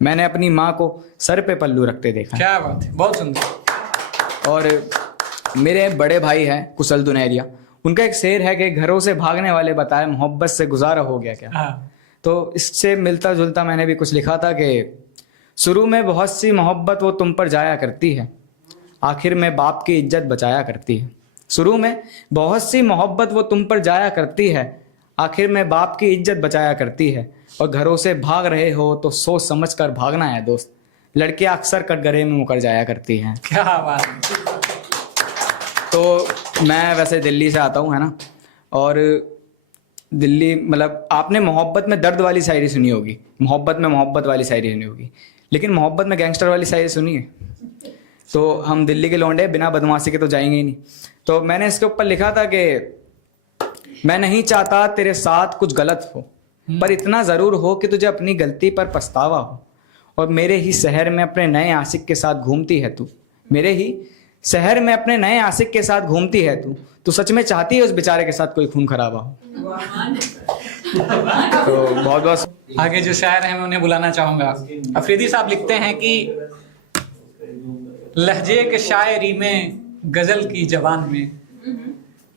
मैंने अपनी माँ को सर पे पल्लू रखते देखा है। क्या बात है, बहुत सुंदर। और मेरे बड़े भाई हैं कुशल दुनेरिया, उनका एक शेर है कि घरों से भागने वाले बताए मोहब्बत से गुजारा हो गया क्या। हाँ, तो इससे मिलता जुलता मैंने भी कुछ लिखा था कि शुरू में बहुत सी मोहब्बत वो तुम पर जाया करती है, आखिर में बाप की इज्जत बचाया करती है। शुरू में बहुत सी मोहब्बत वो तुम पर जाया करती है, आखिर में बाप की इज्जत बचाया करती है। और घरों से भाग रहे हो तो सोच समझ कर भागना है दोस्त, लड़कियां अक्सर कटघरे में मुकर जाया करती हैं। क्या बात है। तो मैं वैसे दिल्ली से आता हूँ, है ना, और दिल्ली मतलब आपने मोहब्बत में दर्द वाली शायरी सुनी होगी, मोहब्बत में मोहब्बत वाली शायरी सुनी होगी, लेकिन मोहब्बत में गैंगस्टर वाली शायरी सुनी है? तो हम दिल्ली के लौंडे बिना बदमाशी के तो जाएंगे ही नहीं। तो मैंने इसके ऊपर लिखा था कि मैं नहीं चाहता तेरे साथ कुछ गलत हो, पर इतना ज़रूर हो कि तुझे अपनी गलती पर पछतावा हो। और मेरे ही शहर में अपने नए आशिक के साथ घूमती है तू, मेरे ही शहर में अपने नए आशिक के साथ घूमती है तू सच में चाहती है उस बेचारे के साथ कोई खून खराबा हो। तो बहुत बहुत आगे जो शायर हैं मैं उन्हें बुलाना चाहूंगा। अफरीदी साहब लिखते हैं कि लहजे के शायरी में गजल की जबान में,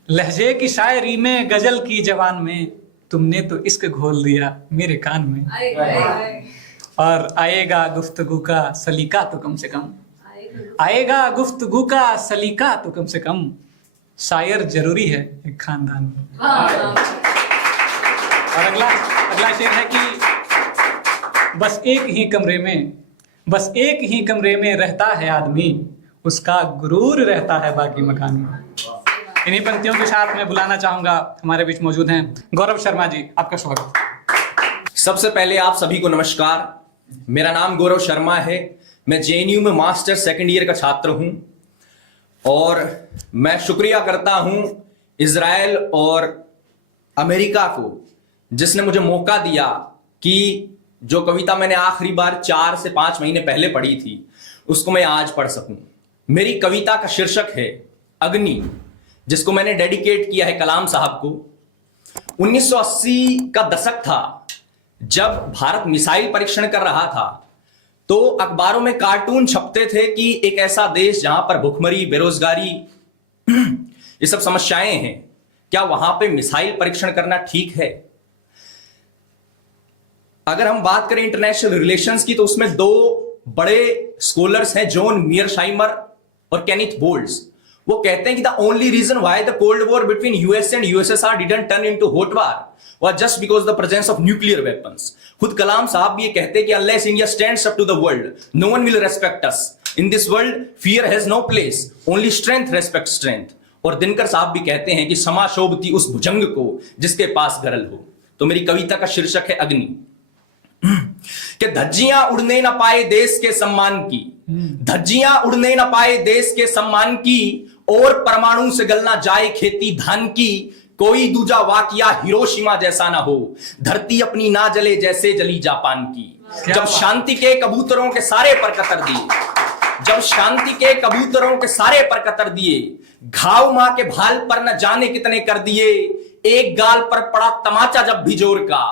लहजे की शायरी में गजल की जबान में, तुमने तो इश्क घोल दिया मेरे कान में। और आएगा गुफ्तगू का सलीका तो कम से कम, आएगा गुफ्तगू का सलीका तो कम से कम, शायर जरूरी है एक खानदान में। और अगला शेर है कि बस एक ही कमरे में रहता है आदमी, उसका गुरूर रहता है बाकी मकान में। इन्हीं पंक्तियों के साथ मैं बुलाना चाहूंगा, हमारे बीच मौजूद हैं गौरव शर्मा जी, आपका स्वागत। सबसे पहले आप सभी को नमस्कार। मेरा नाम गौरव शर्मा है, मैं जेएनयू में मास्टर सेकंड ईयर का छात्र हूं, और मैं शुक्रिया करता हूं इजराइल और अमेरिका को जिसने मुझे मौका दिया कि जो कविता मैंने आखिरी बार 4 से 5 महीने पहले पढ़ी थी उसको मैं आज पढ़ सकूं। मेरी कविता का शीर्षक है अग्नि, जिसको मैंने डेडिकेट किया है कलाम साहब को। 1980 का दशक था जब भारत मिसाइल परीक्षण कर रहा था, तो अखबारों में कार्टून छपते थे कि एक ऐसा देश जहां पर भुखमरी, बेरोजगारी, ये सब समस्याएं हैं, क्या वहां पे मिसाइल परीक्षण करना ठीक है? अगर हम बात करें इंटरनेशनल रिलेशंस की, तो उसमें 2 बड़े स्कॉलर्स हैं, जॉन मीयरशाइमर और केनिथ बोल्ट्स। वो कहते हैं कि the only reason why the cold war between US and USSR didn't turn into hot war was just because the presence of nuclear weapons. खुद कलाम साहब भी ये कहते हैं कि unless India stands up to the world, no one will respect us. In this world, fear has no place. Only strength respects strength. और दिनकर साहब भी कहते हैं कि समा शोभती उस भुजंग को जिसके पास गरल हो। तो मेरी कविता का शीर्षक है अग्नि। कि धज्जियां उड़ने न पाए देश के सम्मान की, धज्जियां उड़ने न पाए देश के सम्मान की, और परमाणु से गलना जाए खेती धान की, कोई दूजा वाकया हिरोशिमा जैसा ना हो, धरती अपनी ना जले जैसे जली जापान की। जब शांति के कबूतरों के सारे पर कतर दिए, जब शांति के कबूतरों के सारे पर कतर दिए, घाव मां के भाल पर न जाने कितने कर दिए, एक गाल पर पड़ा तमाचा जब भी जोर का,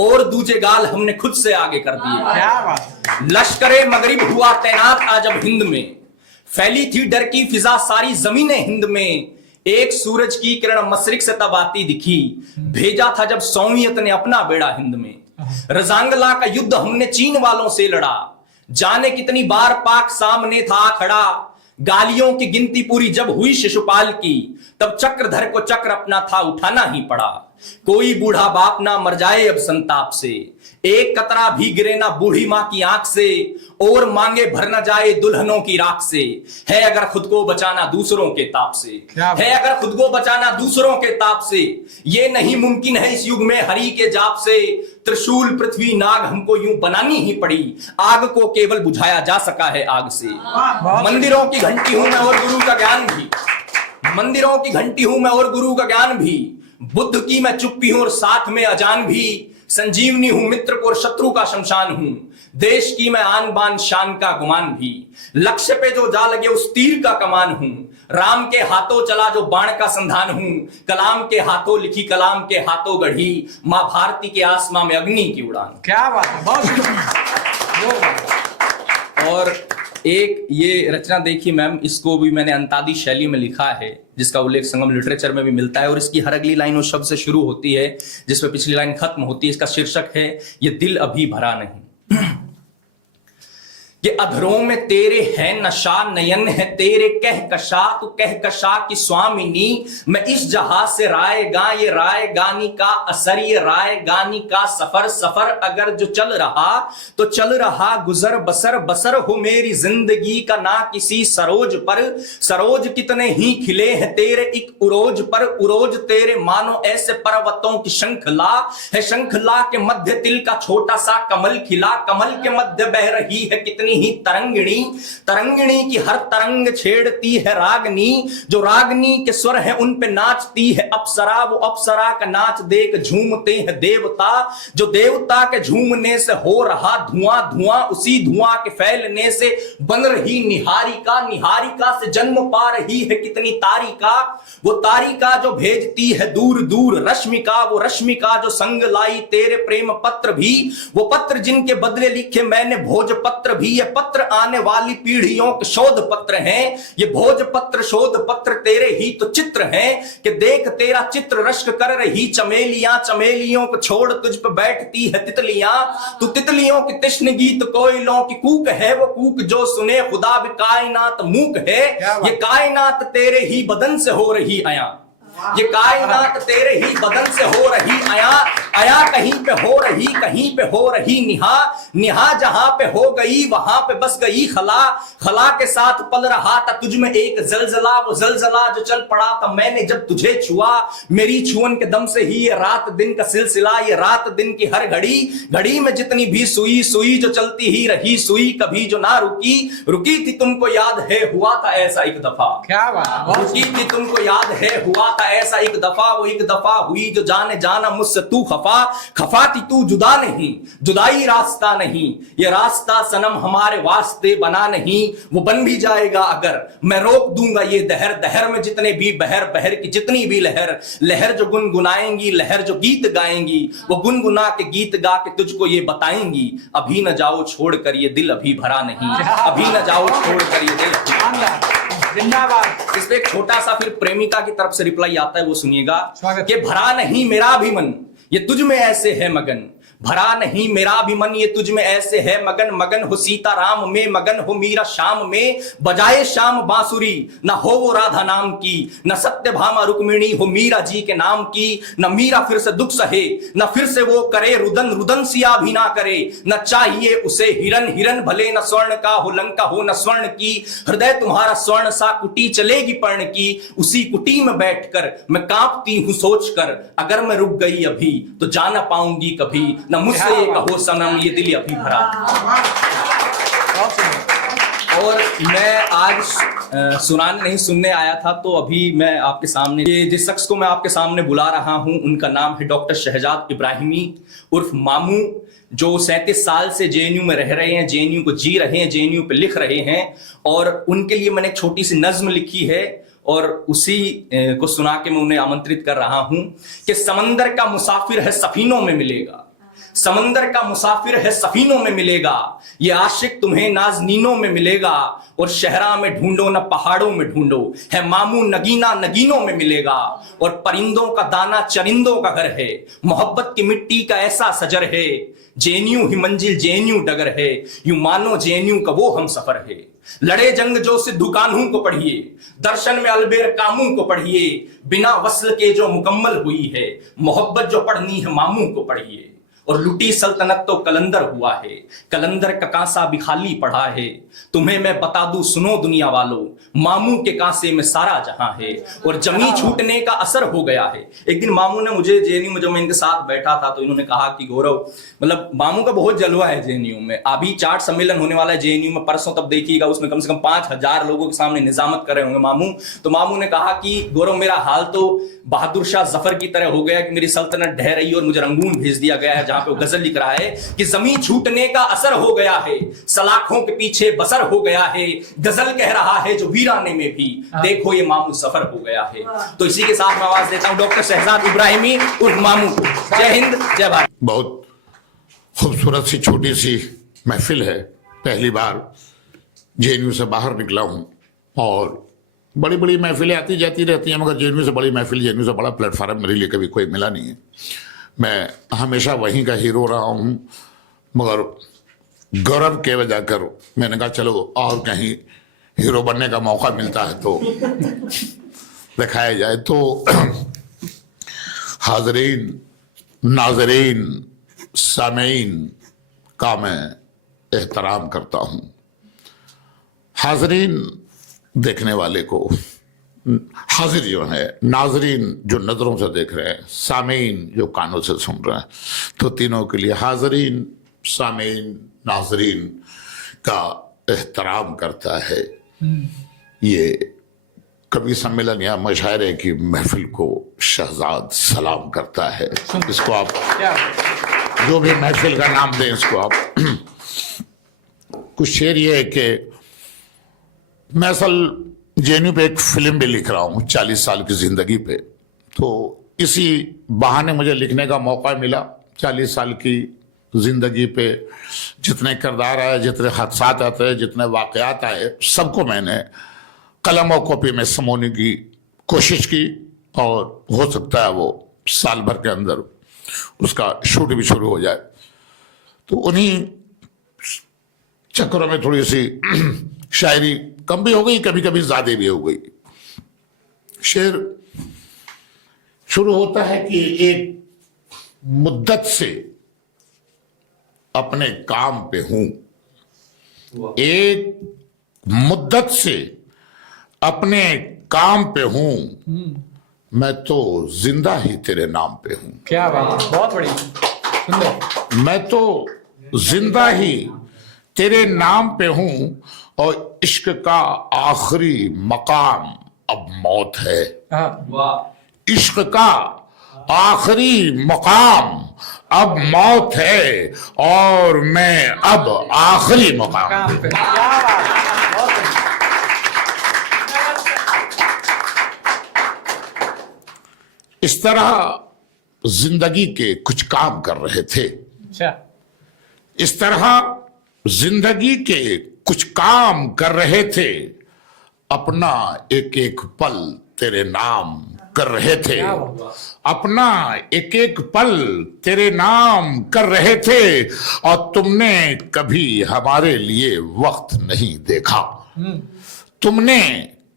और दूजे गाल हमने खुद से आगे कर दिए। लश्करे मगरिब हुआ तैनात आज अब हिंद में, फैली थी डर की फिजा सारी जमीनें हिंद में, एक सूरज की किरण मशरिक से तब आती दिखी, भेजा था जब सोवियत ने अपना बेड़ा हिंद में। रजांगला का युद्ध हमने चीन वालों से लड़ा, जाने कितनी बार पाक सामने था खड़ा, गालियों की गिनती पूरी जब हुई शिशुपाल की, तब चक्रधर को चक्र अपना था उठाना ही पड़ा। कोई बूढ़ा बाप ना मर जाए अब संताप से, एक कतरा भी गिरे ना बूढ़ी मां की आंख से, और मांगे भर न जाए दुल्हनों की राख से, है अगर खुद को बचाना दूसरों के ताप से, है अगर खुद को बचाना दूसरों के ताप से, ये नहीं मुमकिन है इस युग में हरि के जाप से, त्रिशूल पृथ्वी नाग हमको यूं बनानी ही पड़ी, आग को केवल बुझाया जा सका है आग से। मंदिरों की घंटी हूं मैं और गुरु का ज्ञान भी, मंदिरों की घंटी हूं मैं और गुरु का ज्ञान भी, बुद्ध की मैं चुप्पी हूं और साथ में अजान भी, संजीवनी हूं मित्र को और शत्रु का शमशान हूं, देश की मैं आन बान शान का गुमान भी, लक्ष्य पे जो जा लगे उस तीर का कमान हूं, राम के हाथों चला जो बाण का संधान हूं, कलाम के हाथों लिखी कलाम के हाथों गढ़ी, मां भारती के आसमां में अग्नि की उड़ान। क्या बात है, बहुत सुंदर। और एक ये रचना देखिए मैम, इसको भी मैंने अंतादी शैली में लिखा है, जिसका उल्लेख संगम लिटरेचर में भी मिलता है, और इसकी हर अगली लाइन उस शब्द से शुरू होती है जिसमें पिछली लाइन खत्म होती है। इसका शीर्षक है ये दिल अभी भरा नहीं। कि अधरों में तेरे है नशा, नयन है तेरे कहकशा, तू कहकशा की स्वामिनी, मैं इस जहाज से रायगा, ये राय गानी का असर, ये राय गानी का सफर, सफर अगर जो चल रहा तो चल रहा, गुजर बसर बसर हो मेरी जिंदगी का ना किसी सरोज पर, सरोज कितने ही खिले हैं तेरे एक उरोज पर, उरोज तेरे मानो ऐसे पर्वतों की शंखला है, शंखला के मध्य तिल का छोटा सा कमल खिला, कमल के मध्य बह रही है कितनी ही तरंगिणी, तरंगिणी की हर तरंग छेड़ती है रागनी, जो रागनी के स्वर है उन पे नाचती है अप्सरा, वो अप्सरा का नाच देख झूमते हैं देवता, जो देवता के झूमने से हो रहा धुआं धुआं, उसी धुआं के फैलने से बन रही निहारिका, निहारिका से जन्म पा रही है कितनी तारिका, वो तारिका जो भेजती है दूर दूर रश्मिका, वो रश्मिका जो संग लाई तेरे प्रेम पत्र भी, वो पत्र जिनके बदले लिखे मैंने भोजपत्र भी, ये पत्र आने वाली पीढ़ियों के शोध पत्र हैं, ये भोजपत्र शोध पत्र तेरे ही तो चित्र हैं, कि देख तेरा चित्र रश्क कर रही चमेलियां, चमेलियों को छोड़ तुझ पे बैठती है तितलियां, तू तितलियों की तिश्न गीत कोयलों की कूक है, वो कूक जो सुने खुदा भी कायनात मूक है, ये कायनात तेरे ही बदन से हो रही आया, ये कायनात तेरे ही बदन से हो रही आया, आया कहीं पे हो रही, कहीं पे हो रही निहा, निहा जहां पे हो गई वहां पे बस गई खला, खला के साथ पल रहा था तुझ में एक जलजला, वो जलजला जो चल पड़ा था मैंने जब तुझे छुआ, मेरी छुअन के दम से ही ये रात दिन का सिलसिला, ये रात दिन की हर घड़ी, घड़ी में जितनी भी सुई, सुई जो चलती ही रही, सुई कभी जो ना रुकी, रुकी थी तुमको याद है हुआ था ऐसा एक दफा, क्या बात, रुकी थी तुमको याद है हुआ था ऐसा एक दफा, वो एक दफा हुई जो जाने जाना मुझसे तू खफा, खफा थी तू जुदा नहीं, जुदाई रास्ता नहीं, ये रास्ता सनम हमारे वास्ते बना नहीं, वो बन भी जाएगा अगर मैं रोक दूंगा ये दहर, दहर में जितने भी बहर, बहर की जितनी भी लहर, लहर जो गुनगुनाएंगी, लहर जो गीत गाएंगी, वो गुनगुना के गीत गा के तुझको ये बताएंगी, अभी न जाओ छोड़कर ये दिल अभी भरा नहीं, अभी न जाओ छोड़कर ये दिल। जिंदाबाद। इस पे एक छोटा सा फिर प्रेमिका की तरफ से रिप्लाई आता है, वो सुनिएगा। कि भरा नहीं मेरा भी मन ये तुझ में ऐसे है मगन, भरा नहीं मेरा भी मन ये तुझ में ऐसे है मगन, मगन हो सीताराम में, मगन हो मीरा शाम में, बजाए शाम बांसुरी न हो वो राधा नाम की, न सत्यभामा रुक्मिणी हो मीरा जी के नाम की, न मीरा फिर से दुख सहे, न फिर से वो करे रुदन, रुदन सिया भी ना करे, न चाहिए उसे हिरन, हिरन भले न स्वर्ण का हो, लंका हो न स्वर्ण की, हृदय तुम्हारा स्वर्ण सा कुटी चलेगी पर्ण की, उसी कुटी में बैठकर मैं कांपती हूं सोचकर, अगर मैं रुक गई अभी तो जा ना पाऊंगी कभी, न मुझसे ये कहो सनम ये दिल अभी भरा। और मैं आज सुनाने नहीं सुनने आया था, तो अभी मैं आपके सामने ये जिस शख्स को मैं आपके सामने बुला रहा हूं उनका नाम है डॉक्टर शहजाद इब्राहिमी उर्फ मामू, जो 37 साल से जेएनयू में रह रहे हैं, जेएनयू को जी रहे हैं, जेएनयू पे लिख रहे हैं, और उनके लिए मैंने एक छोटी सी नज्म लिखी है और उसी को सुना के मैं उन्हें आमंत्रित कर रहा हूं कि समंदर का मुसाफिर है सफीनों में मिलेगा, समंदर का मुसाफिर है सफीनों में मिलेगा, ये आशिक तुम्हें नाज़नीनों में मिलेगा, और शहरा में ढूंढो न पहाड़ों में ढूंढो, है मामू नगीना नगीनों में मिलेगा, और परिंदों का दाना चरिंदों का घर है, मोहब्बत की मिट्टी का ऐसा सजर है, जेएनयू ही मंजिल जेएनयू डगर है, यूं मानो जेएनयू का वो हम सफर है, लड़े जंग जो सिद्धू कान्हू को पढ़िए, दर्शन में अलबेर कामू को पढ़िए, बिना वस्ल के जो मुकम्मल हुई है, मोहब्बत जो पढ़नी है मामू को पढ़िए, और लुटी सल्तनत तो कलंदर हुआ है, कलंदर का कांसा भी खाली पड़ा है, तुम्हें मैं बता दूं सुनो दुनिया वालों, मामू के कांसे में सारा जहां है, और जमी छूटने का असर हो गया है। एक दिन मामू ने मुझे जेएनयू में, जब मैं इनके साथ बैठा था तो इन्होंने कहा कि गौरव, मतलब मामू का बहुत जलवा है जेएनयू में, अभी चार्ट सम्मेलन होने वाला है जेएनयू में परसों, तब देखिएगा, उसमें कम से कम 5000 लोगों के सामने निजामत कर रहे होंगे मामू। तो मामू ने कहा कि गौरव मेरा हाल तो बहादुर शाह जफर की तरह हो गया कि मेरी सल्तनत ढह रही और मुझे रंगून भेज दिया गया है, जहां पे वो गजल लिख रहा है कि जमीन छूटने का असर हो गया है, सलाखों के पीछे बसर हो गया है, गजल कह रहा है जो वीराने में भी देखो ये मामू सफर हो गया है। तो इसी के साथ मैं आवाज देता हूं डॉक्टर शहजाद इब्राहिमी उर्फ मामू को। जय हिंद, जय भारत। बहुत खूबसूरत सी छोटी सी महफिल है। पहली बार जेएनयू से बाहर निकला हूँ और बड़ी बड़ी महफिलें आती जाती रहती हैं, मगर जेएनयू से बड़ी महफिल, जेएनयू से बड़ा प्लेटफार्म मेरे लिए कभी कोई मिला नहीं है। मैं हमेशा वहीं का हीरो रहा हूँ, मगर गौरव के वजह कर मैंने कहा चलो और कहीं हीरो बनने का मौका मिलता है तो दिखाया जाए। तो हाजरीन, नाजरीन, सामीन का मैं एहतराम करता हूँ। हाजरीन देखने वाले को, हाजिर जो है, नाजरीन जो नजरों से देख रहे हैं, सामीन जो कानों से सुन रहे हैं, तो तीनों के लिए हाजरीन, सामीन, नाजरीन का एहतराम करता है। ये कवि सम्मेलन या मुशायरे की महफिल को शहजाद सलाम करता है। इसको आप जो भी महफिल का नाम दें, इसको आप कुछ शेर ये है कि मैं असल जेएनयू पे एक फिल्म भी लिख रहा हूँ 40 साल की जिंदगी पे, तो इसी बहाने मुझे लिखने का मौका मिला। 40 साल की जिंदगी पे जितने किरदार आए, जितने हादसात आते हैं, जितने वाकयात आए, सबको मैंने कलम और कॉपी में समोने की कोशिश की और हो सकता है वो साल भर के अंदर उसका शूट भी शुरू हो जाए। तो उन्हीं चक्करों में थोड़ी सी शायरी कम भी हो गई, कभी कभी ज्यादा भी हो गई। शेर शुरू होता है कि एक मुद्दत से अपने काम पे हूं, एक मुद्दत से अपने काम पे हूं, मैं तो जिंदा ही तेरे नाम पे हूं। क्या बात है, बहुत बढ़िया, सुंदर। मैं तो जिंदा ही तेरे नाम पे हूं और इश्क का आखिरी मकाम अब मौत है। इश्क का आखिरी मकाम अब मौत है और मैं अब आखिरी मकाम काम पे। क्या बात है, बहुत बढ़िया। इस तरह जिंदगी के कुछ काम कर रहे थे। अच्छा, इस तरह जिंदगी के कुछ काम कर रहे थे, अपना एक एक पल तेरे नाम कर रहे थे, अपना एक एक पल तेरे नाम कर रहे थे और तुमने कभी हमारे लिए वक्त नहीं देखा। तुमने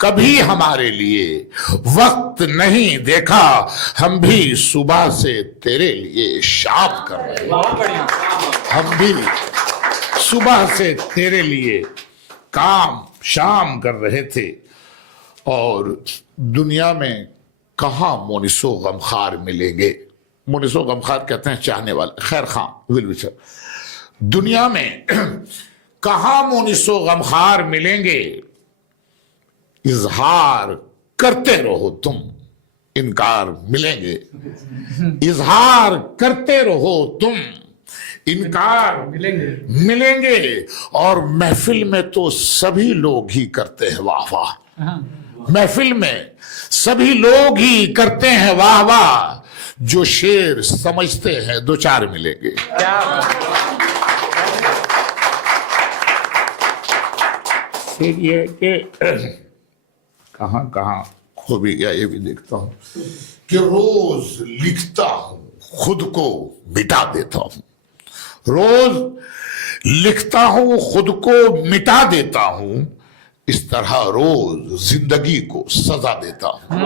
कभी हमारे लिए वक्त नहीं देखा, हम भी सुबह से तेरे लिए शाम कर रहे हैं। बहुत बढ़िया। हम भी सुबह से तेरे लिए काम शाम कर रहे थे और दुनिया में कहाँ मोनिसो गमखार मिलेंगे। मोनिसो गमखार कहते हैं चाहने वाले, खैर खां विल विचर। दुनिया में कहाँ मोनिसो गमखार मिलेंगे, इजहार करते रहो तुम, इनकार मिलेंगे। इजहार करते रहो तुम, इनकार मिलेंगे। और महफिल में तो सभी लोग ही करते हैं वाह वाह, महफिल में सभी लोग ही करते हैं वाह वाह, जो शेर समझते हैं दो चार मिलेंगे। क्या बात है। फिर ये कि कहाँ कहाँ खो भी गया, ये भी देखता हूं कि रोज लिखता हूं खुद को मिटा देता हूं, रोज लिखता हूं खुद को मिटा देता हूं, इस तरह रोज जिंदगी को सजा देता हूं,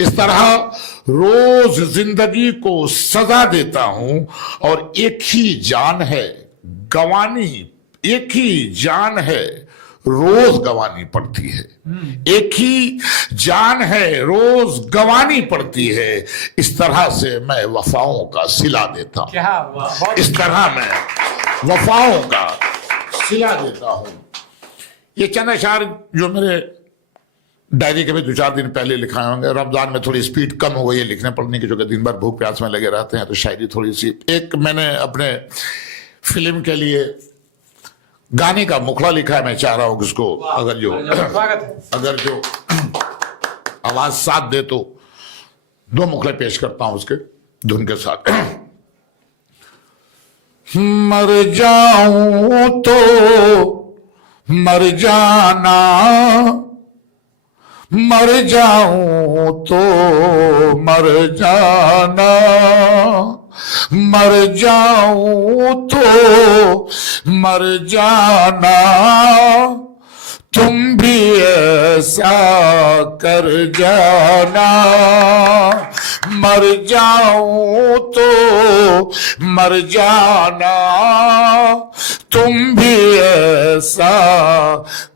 इस तरह रोज जिंदगी को सजा देता हूं। और एक ही जान है गंवानी, एक ही जान है रोज गंवानी पड़ती है, एक ही जान है रोज गंवानी पड़ती है। इस तरह से मैं वफाओं का सिला देता हूं, क्या बात। इस तरह मैं वफाओं का सिला देता हूं। ये चंद अशार जो मेरे डायरी के भी 2-4 दिन पहले लिखाए होंगे। रमजान में थोड़ी स्पीड कम हो गई है लिखने पढ़ने की, जो कि दिन भर भूख प्यास में लगे रहते हैं, तो शायरी थोड़ी सी। एक मैंने अपने फिल्म के लिए गाने का मुखड़ा लिखा है, मैं चाह रहा हूं कि उसको अगर जो आवाज साथ दे तो 2 मुखड़े पेश करता हूं उसके धुन के साथ। मर जाऊं तो मर जाना, मर जाऊं तो मर जाना, मर जाऊं तो मर जाना, तुम भी ऐसा कर जाना। मर जाऊं तो मर जाना, तुम भी ऐसा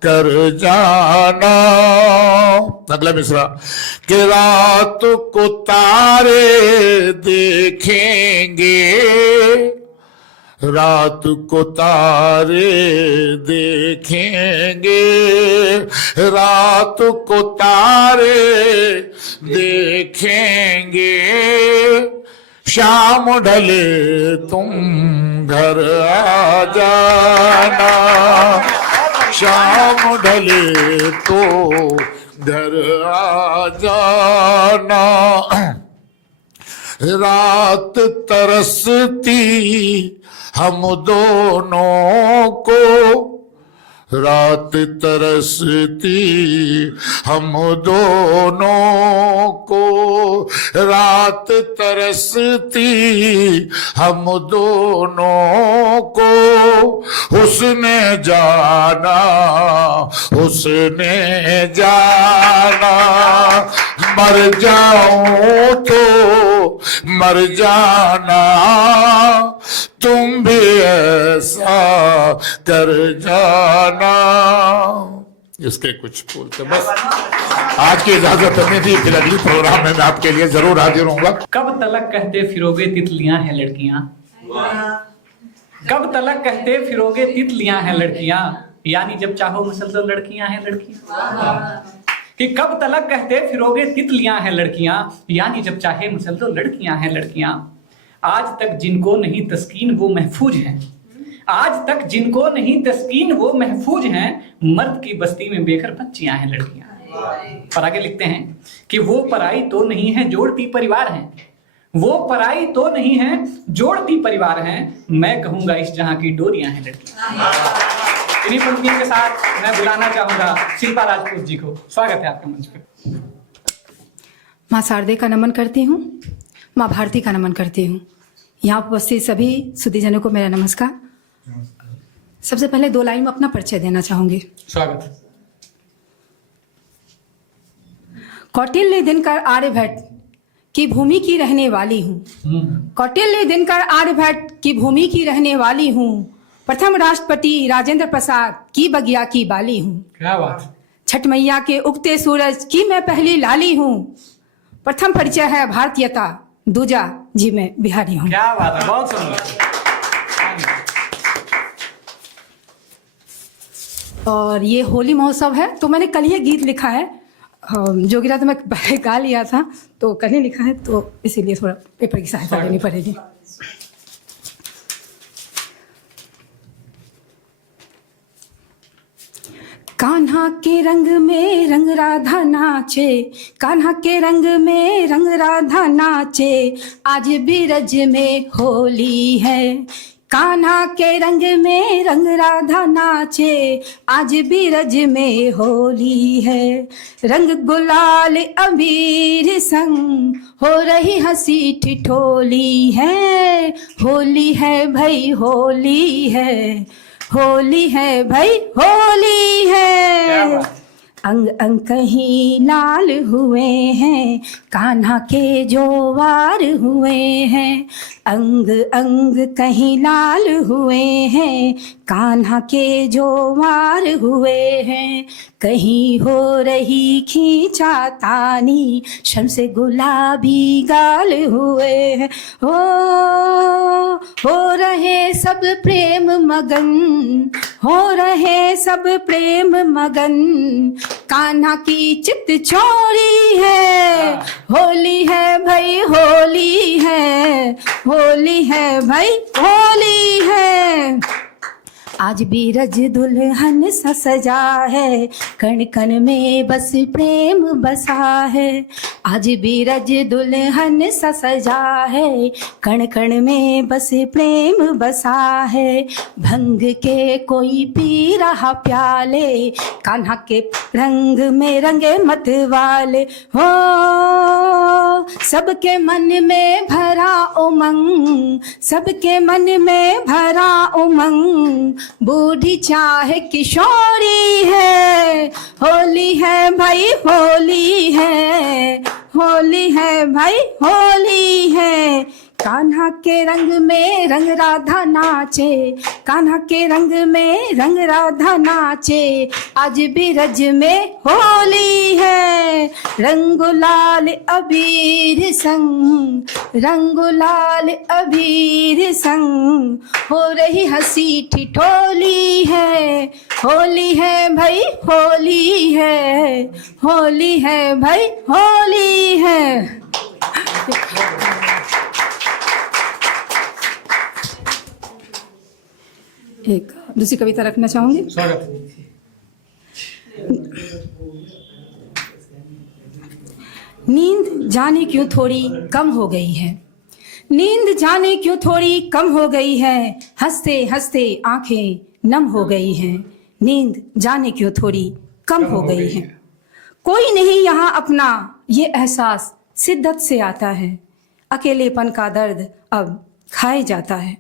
कर जाना। अगला मिसरा कि रात को तारे देखेंगे, रात को तारे देखेंगे, रात को तारे देखेंगे, शाम ढले तुम घर आ जाना, शाम ढले तो घर आ जाना। रात तरसती हम दोनों को, रात तरसती हम दोनों को, रात तरसती हम दोनों को, उसने जाना, उसने जाना। मर जाऊं तो मर जाना, तुम भी ऐसा कर जाना। इसके कुछ बोलते बस आज की इजाजत हमें थी, फिर अगली प्रोग्राम में मैं आपके लिए जरूर हाजिर होऊंगा। कब तलक कहते फिरोगे तितलियां हैं लड़कियां, कब तलक कहते फिरोगे तितलियां हैं लड़कियां, यानी जब चाहो मसल दो लड़कियां हैं लड़कियां। कि कब तलक कहते फिरोगे तितलियां हैं लड़कियां, यानी जब चाहे मसल दो लड़कियां हैं लड़कियां। आज तक जिनको नहीं तस्कीन वो महफूज हैं, आज तक जिनको नहीं तस्कीन वो महफूज हैं, मर्द की बस्ती में बेघर बच्चियां हैं लड़कियां। पर आगे लिखते हैं कि वो पराई तो नहीं है जोड़ती परिवार हैं, वो पराई तो नहीं है जोड़ती परिवार हैं, मैं कहूंगा इस जहां की डोरियां हैं लड़कियां। इन्हीं पंक्तियों के साथ मैं बुलाना चाहूंगा शिल्पा राजपूत जी को। स्वागत है आपका मंच पे। माँ शारदे का नमन करती हूँ, माँ भारती का नमन करती हूँ। यहाँ उपस्थित सभी सुधीजनों को मेरा नमस्कार। सबसे पहले 2 लाइन में अपना परिचय देना चाहूंगी। स्वागत। कौटिल्य दिनकर आर्यभट्ट की भूमि की रहने वाली हूँ, कौटिल्य दिनकर आर्यभट्ट की भूमि की रहने वाली हूँ, प्रथम राष्ट्रपति राजेंद्र प्रसाद की बगिया की बाली हूँ। क्या बात। छठ मैया के उगते सूरज की मैं पहली लाली हूँ, प्रथम परिचय है भारतीयता, दूजा जी मैं बिहारी हूँ। क्या बात है, बहुत सुंदर। और ये होली महोत्सव है, तो मैंने कल ही गीत लिखा है, जो गिरा तो मैं पहले गा लिया था, तो कल ही लिखा है, तो इसीलिए थोड़ा पेपर की सहायता लेनी पड़ेगी। कान्हा के रंग में रंग राधा नाचे, कान्हा के रंग में रंग राधा नाचे, आज बिरज में होली है। कान्हा के रंग में रंग राधा नाचे, आज बिरज में होली है। रंग गुलाल अबीर संग हो रही हंसी ठिठोली है, होली है भाई होली है, होली है भाई होली है। अंग अंग कहीं लाल हुए हैं, कान्हा के जो वार हुए हैं, अंग अंग कहीं लाल हुए हैं, कान्हा के जो वार हुए हैं। कहीं हो रही खींचातानी, शर्म से गुलाबी गाल हुए हैं। हो रहे सब प्रेम मगन, हो रहे सब प्रेम मगन। कान्हा की चित चोरी है, होली है भाई होली है, होली है भाई होली है। आज भी रज दुल्हन सा सजा है, कण कण में बस प्रेम बसा है। आज भी रज दुल्हन सा सजा है, कण कण में बस प्रेम बसा है। भंग के कोई पी रहा प्याले, कान्हा के रंग में रंगे मत वाले। हो सबके मन में भरा उमंग, सबके मन में भरा उमंग। बूढ़ी चाहे किशोरी है, होली है भाई होली है, होली है भाई होली है। कान्हा के रंग में रंग राधा नाचे, कान्हा के रंग में रंग राधा नाचे। आज भी रज में होली है, रंगुलाल अबीर संग, रंगुलाल अबीर संग। हो रही हंसी ठिठोली है, होली है भाई होली है, होली है भाई होली है। एक दूसरी कविता रखना चाहूंगी। नींद जाने क्यों थोड़ी कम हो गई है, नींद जाने क्यों थोड़ी कम हो गई है। हंसते हंसते आंखें नम हो गई हैं, नींद जाने क्यों थोड़ी कम हो गई है। कोई नहीं यहाँ अपना ये एहसास शिद्दत से आता है, अकेलेपन का दर्द अब खाए जाता है।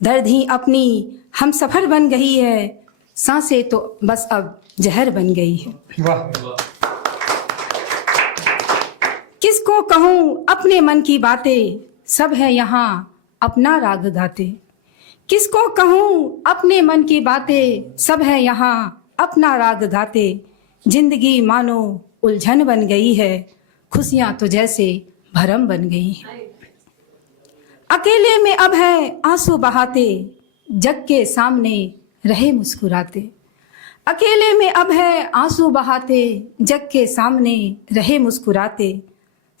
दर्द ही अपनी हम सफर बन गई है, सांसें तो बस अब जहर बन गई है। वाह। किसको कहूँ अपने मन की बातें, सब है यहाँ अपना राग गाते। किसको कहूँ अपने मन की बातें, सब है यहाँ अपना राग गाते। जिंदगी मानो उलझन बन गई है, खुशियाँ तो जैसे भरम बन गई है। अकेले में अब है आंसू बहाते, जग के सामने रहे मुस्कुराते। अकेले में अब है आंसू बहाते, जग के सामने रहे मुस्कुराते।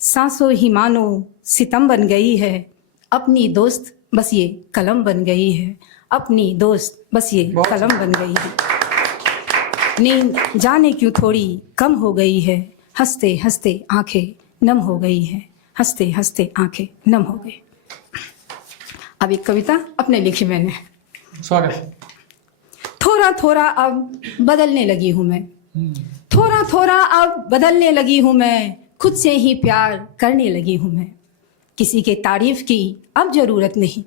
सांसों ही मानो सितम बन गई है, अपनी दोस्त बस ये कलम बन गई है, अपनी दोस्त बस ये कलम बन गई है। नींद जाने क्यों थोड़ी कम हो गई है, हंसते हंसते आंखें नम हो गई है, हंसते हंसते आंखें नम हो गई। अब एक कविता अपने लिखी मैंने। स्वागत। थोड़ा थोड़ा अब बदलने लगी हूँ मैं, थोड़ा थोड़ा अब बदलने लगी हूँ मैं। खुद से ही प्यार करने लगी हूँ मैं। किसी के तारीफ की अब जरूरत नहीं,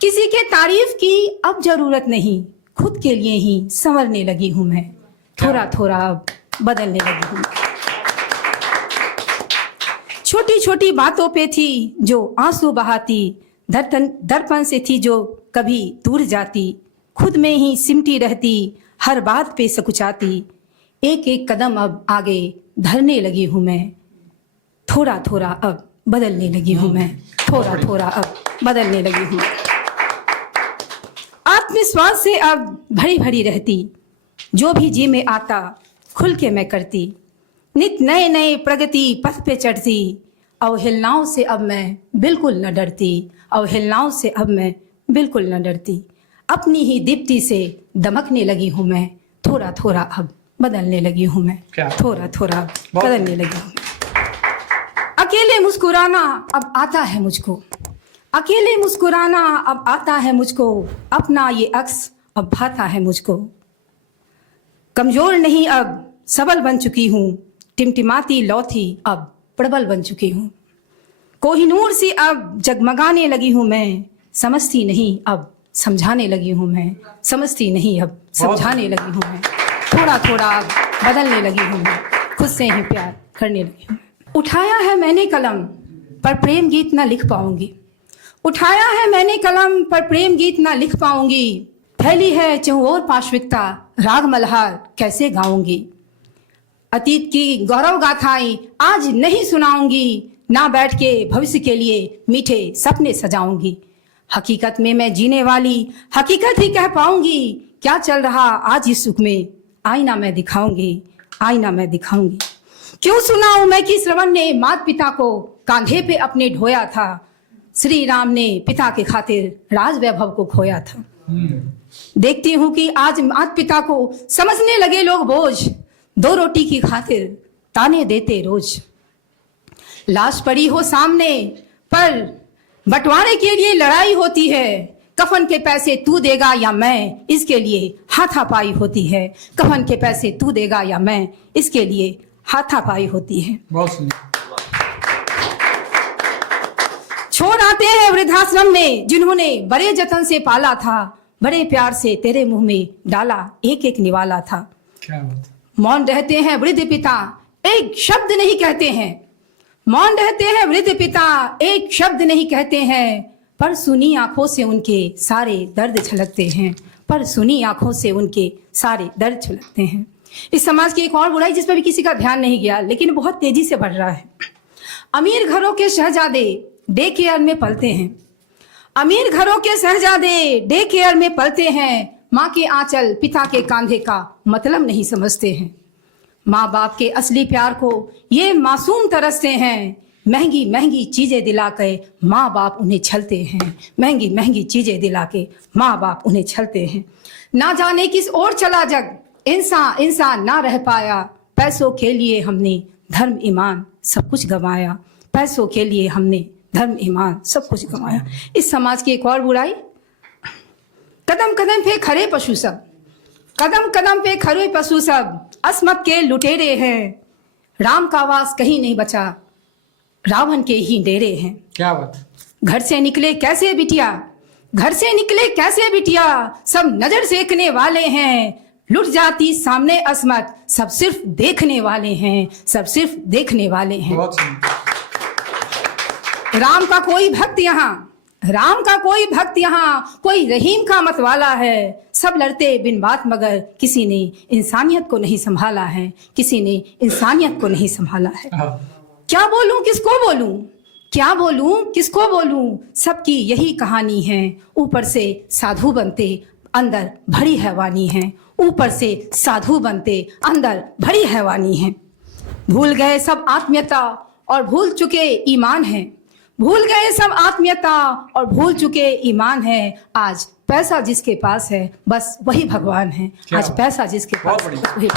किसी के तारीफ की अब जरूरत नहीं। खुद के लिए ही संवरने लगी हूँ मैं, थोड़ा थोड़ा अब बदलने लगी हूँ। छोटी छोटी बातों पे थी जो आंसू बहाती, दर्पण से थी जो कभी दूर जाती। खुद में ही सिमटी रहती, हर बात पे सकुचाती। एक एक कदम अब आगे धरने लगी हूँ मैं, थोड़ा थोड़ा अब बदलने लगी हूँ मैं, थोड़ा थोड़ा अब बदलने लगी हूँ। आत्मविश्वास से अब भरी भरी रहती, जो भी जी में आता खुल के मैं करती। नित नए नए प्रगति पथ पे चढ़ती, अवहेलनाओं से अब मैं बिल्कुल न डरती, अवहेलनाओं से अब मैं बिल्कुल न डरती। अपनी ही दीप्ति से दमकने लगी हूँ मैं, थोड़ा थोड़ा अब बदलने लगी हूँ मैं, थोड़ा थोड़ा बदलने लगी हूँ। अकेले मुस्कुराना अब आता है मुझको, अकेले मुस्कुराना अब आता है मुझको। अपना ये अक्स अब भाता है मुझको। कमजोर नहीं अब सबल बन चुकी हूँ, टिमटिमाती लौ थी अब प्रबल बन चुकी हूँ। कोहिनूर सी अब जगमगाने लगी हूँ मैं, समझती नहीं अब समझाने लगी हूँ मैं, समझती नहीं अब समझाने लगी हूँ मैं। थोड़ा थोड़ा अब बदलने लगी हूँ मैं, खुद से ही प्यार करने लगी हूँ। उठाया है मैंने कलम पर प्रेम गीत न लिख पाऊंगी, उठाया है मैंने कलम पर प्रेम गीत ना लिख पाऊंगी, फैली है चहुओर पाश्विकता राग मल्हार कैसे गाऊंगी। अतीत की गौरव गाथाएं आज नहीं सुनाऊंगी, ना बैठ के भविष्य के लिए मीठे सपने सजाऊंगी। हकीकत में मैं जीने वाली हकीकत ही कह पाऊंगी, क्या चल रहा आज इस सुख में आईना मैं दिखाऊंगी, आईना मैं दिखाऊंगी। क्यों सुनाऊं मैं कि श्रवण ने माता पिता को कांधे पे अपने ढोया था, श्री राम ने पिता के खातिर राज वैभव को खोया था। देखती हूं कि आज माता पिता को समझने लगे लोग बोझ, 2 रोटी की खातिर ताने देते रोज। लाश पड़ी हो सामने पर बंटवारे के लिए लड़ाई होती है, कफन के पैसे तू देगा या मैं, इसके लिए हाथापाई होती है। कफन के पैसे तू देगा या मैं, इसके लिए हाथापाई होती है। बहुत सुंदर। छोड़ आते हैं वृद्धाश्रम में जिन्होंने बड़े जतन से पाला था, बड़े प्यार से तेरे मुंह में डाला एक एक निवाला था। क्या बात। मौन रहते हैं वृद्ध पिता एक शब्द नहीं कहते हैं, मौन रहते हैं वृद्ध पिता एक शब्द नहीं कहते हैं, पर सुनी आंखों से उनके सारे दर्द छलकते हैं, पर सुनी आंखों से उनके सारे दर्द छलकते हैं। इस समाज की एक और बुराई जिस पर भी किसी का ध्यान नहीं गया लेकिन बहुत तेजी से बढ़ रहा है। अमीर घरों के शहजादे डे केयर में पलते हैं, अमीर घरों के शहजादे डे केयर में पलते हैं, माँ के आंचल पिता के कांधे का मतलब नहीं समझते हैं। माँ बाप के असली प्यार को ये मासूम तरसते हैं, महंगी महंगी चीजें दिला के माँ बाप उन्हें छलते हैं, महंगी महंगी चीजें दिला के माँ बाप उन्हें छलते हैं। ना जाने किस ओर चला जग, इंसान इंसान ना रह पाया, पैसों के लिए हमने धर्म ईमान सब कुछ गंवाया, पैसों के लिए हमने धर्म ईमान सब कुछ गंवाया। इस समाज की एक और बुराई, कदम कदम पे खड़े पशु सब, कदम कदम पे खड़े पशु सब अस्मत के लुटेरे हैं, राम का वास कहीं नहीं बचा, रावण के ही डेरे हैं। क्या बात। घर से निकले कैसे बिटिया, घर से निकले कैसे बिटिया, सब नजर सेकने वाले हैं, लुट जाती सामने अस्मत, सब सिर्फ देखने वाले हैं, सब सिर्फ देखने वाले हैं। बहुत सुंदर। राम का कोई भक्त यहाँ, राम का कोई भक्त यहाँ, कोई रहीम का मतवाला है, सब लड़ते बिन बात मगर किसी ने इंसानियत को नहीं संभाला है, किसी ने इंसानियत को नहीं संभाला है। क्या बोलूं किसको बोलूं, क्या बोलूं किसको बोलूं, सबकी यही कहानी है, ऊपर से साधु बनते अंदर भरी हैवानी है, ऊपर से साधु बनते अंदर भरी हैवानी है। भूल गए सब आत्मीयता और भूल चुके ईमान है, भूल गए सब आत्मीयता और भूल चुके ईमान है, आज पैसा जिसके पास है बस वही भगवान है, आज पैसा जिसके पास है वही।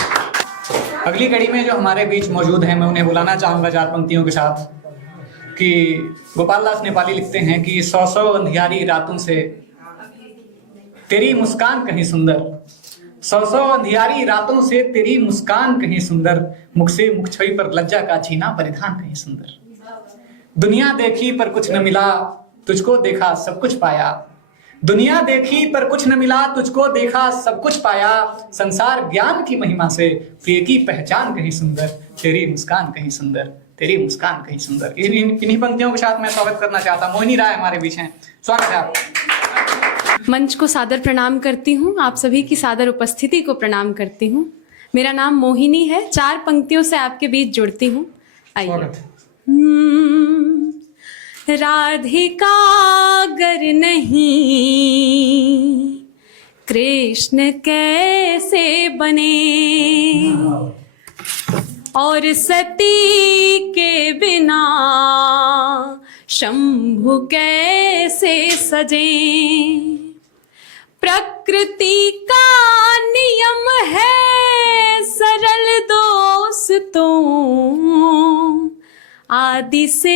अगली कड़ी में जो हमारे बीच मौजूद हैं मैं उन्हें बुलाना चाहूंगा 4 पंक्तियों के साथ कि गोपाल दास नेपाली लिखते हैं कि 100 अंधियारी रातों से तेरी मुस्कान कहीं सुंदर, 100 अंधियारी रातों से तेरी मुस्कान कहीं सुंदर, मुख से मुख छवि पर लज्जा का छीना परिधान कहीं सुंदर। दुनिया देखी पर कुछ न मिला, तुझको देखा सब कुछ पाया, दुनिया देखी पर कुछ न मिला, तुझको देखा सब कुछ पाया, संसार ज्ञान की महिमा से प्रिय की पहचान कहीं सुंदर, तेरी मुस्कान कहीं सुंदर, तेरी मुस्कान कहीं सुंदर। इन्हीं पंक्तियों के साथ मैं स्वागत करना चाहता हूँ। मोहिनी राय हमारे बीच हैं, स्वागत है आपका। मंच को सादर प्रणाम करती हूँ, आप सभी की सादर उपस्थिति को प्रणाम करती हूँ। मेरा नाम मोहिनी है, 4 पंक्तियों से आपके बीच जुड़ती हूँ। आइए। राधिका गर नहीं कृष्ण कैसे बने, और सती के बिना शंभु कैसे सजे, प्रकृति का नियम है सरल दोस्तों, आदि से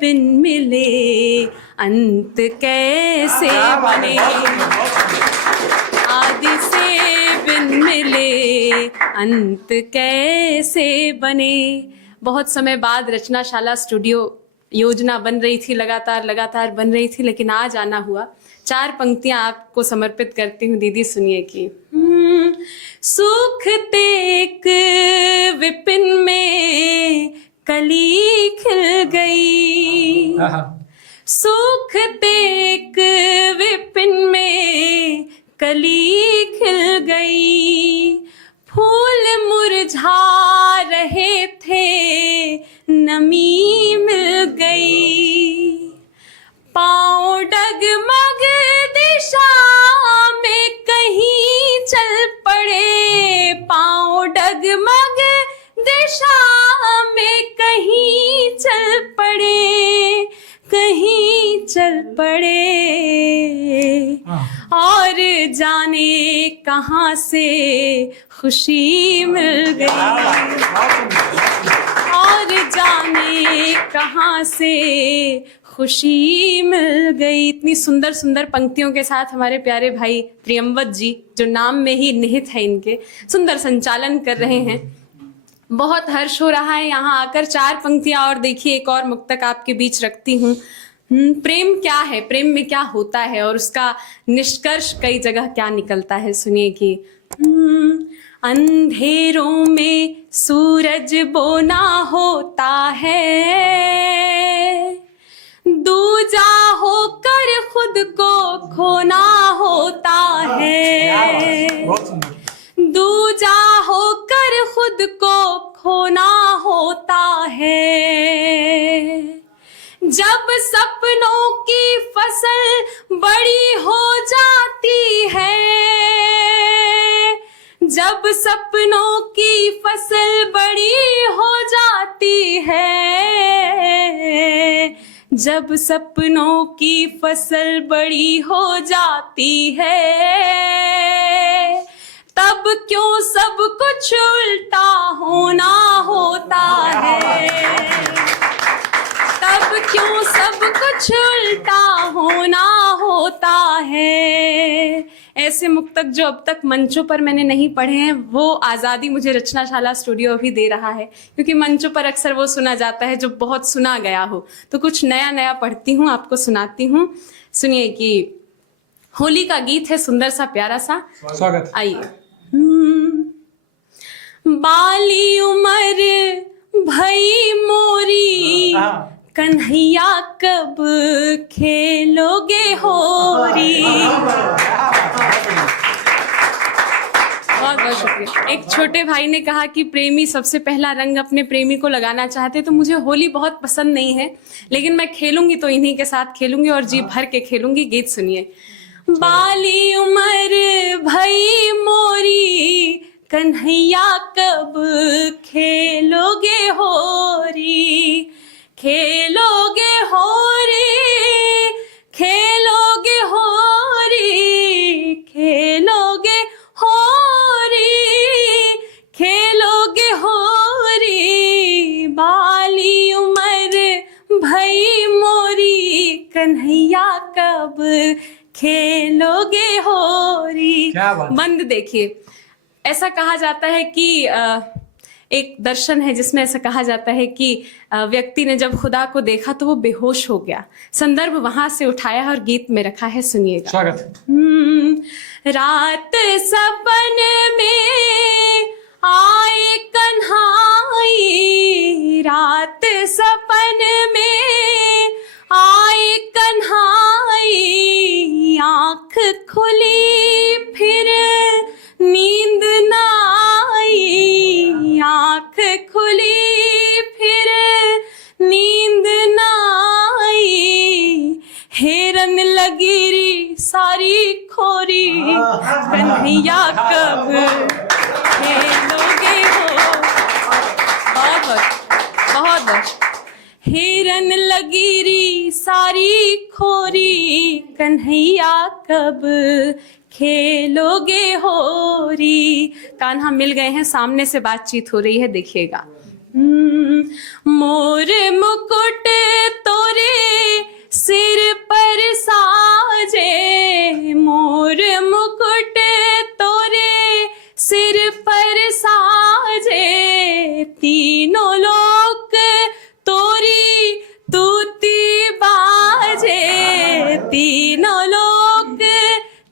बिन मिले अंत कैसे बने, आदि से बिन मिले अंत कैसे बने। बहुत समय बाद रचनाशाला स्टूडियो योजना बन रही थी, लगातार बन रही थी, लेकिन आज आना हुआ। 4 पंक्तियां आपको समर्पित करती हूँ दीदी, सुनिए कि सुख तेक विपिन में कली खिल गई, सूखते एक विपिन में कली खिल गई, फूल मुरझा रहे थे नमी मिल गई, पाँव डगमग दिशा में कहीं चल पड़े, पाँव डगमग दिशा में कहीं चल पड़े, कहीं चल पड़े, और जाने कहाँ से खुशी मिल गई, और जाने कहाँ से खुशी मिल गई। इतनी सुंदर सुंदर पंक्तियों के साथ हमारे प्यारे भाई प्रियंवत जी, जो नाम में ही निहित है इनके, सुंदर संचालन कर रहे हैं। बहुत हर्ष हो रहा है यहाँ आकर। 4 पंक्तियां और देखिए, एक और मुक्तक आपके बीच रखती हूँ। प्रेम क्या है, प्रेम में क्या होता है और उसका निष्कर्ष कई जगह क्या निकलता है, सुनिए कि अंधेरों में सूरज बोना होता है, दूजा होकर खुद को खोना होता है, दूजा होकर खुद को खोना होता है, जब सपनों की फसल बड़ी हो जाती है, जब सपनों की फसल बड़ी हो जाती है, जब सपनों की फसल बड़ी हो जाती है, तब क्यों सब कुछ उल्टा होना होता है, तब क्यों सब कुछ उल्टा होना होता है। ऐसे मुक्तक जो अब तक मंचों पर मैंने नहीं पढ़े हैं, वो आज़ादी मुझे रचनाशाला स्टूडियो भी दे रहा है, क्योंकि मंचों पर अक्सर वो सुना जाता है जो बहुत सुना गया हो। तो कुछ नया नया पढ़ती हूँ, आपको सुनाती हूँ। सुनिए कि होली का गीत है, सुंदर सा प्यारा सा। स्वागत। आइए। बाली उमर भई मोरी, कन्हैया कब खेलोगे होरी। बहुत बहुत शुक्रिया। एक छोटे भाई ने कहा कि प्रेमी सबसे पहला रंग अपने प्रेमी को लगाना चाहते, तो मुझे होली बहुत पसंद नहीं है, लेकिन मैं खेलूंगी तो इन्हीं के साथ खेलूंगी और जी भर के खेलूंगी। गीत सुनिए। बाली उमर भई मोरी, कन्हैया कब खेलोगे होरी, खेलोगे होरी, खेलोगे होरी, खेलोगे होरी, खेलोगे होरी, बाली उमर भई मोरी, कन्हैया कब खेलोगे होरी। क्या बात। बंद देखिए। ऐसा कहा जाता है कि एक दर्शन है जिसमें ऐसा कहा जाता है कि व्यक्ति ने जब खुदा को देखा तो वो बेहोश हो गया। संदर्भ वहां से उठाया है और गीत में रखा है, सुनिएगा। स्वागत। रात सपन में आए कन्हाई, रात सपन में आए कन्हाई, आँख खुली फिर नींद ना आई, आँख खुली फिर नींद ना आई, हेरन लगी सारी खोरी, कन्हैया कब खेलोगे हो। बहुत बहुत। हिरन लगी री सारी खोरी, कन्हैया कब खेलोगे होरी। कान्हा मिल गए हैं, सामने से बातचीत हो रही है, देखिएगा। मोर मुकुट तोरे सिर पर साजे, मोर मुकुट तोरे सिर पर साजे, तीनों लोक तोरी तूती बाजे, तीनों लोक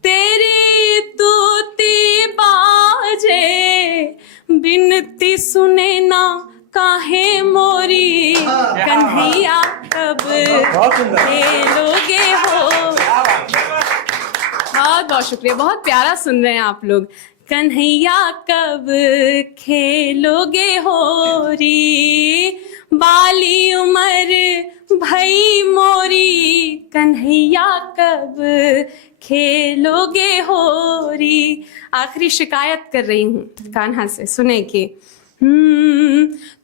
तेरी तूती बाजे, बिनती सुने ना काहे मोरी, कन्हैया कब खेलोगे हो। बहुत बहुत शुक्रिया, बहुत प्यारा सुन रहे हैं आप लोग। कन्हैया कब खेलोगे होरी, बाली उम्र भई मोरी, कन्हैया कब खेलोगे होरी। आखिरी शिकायत कर रही हूँ कान्हा से, सुने कि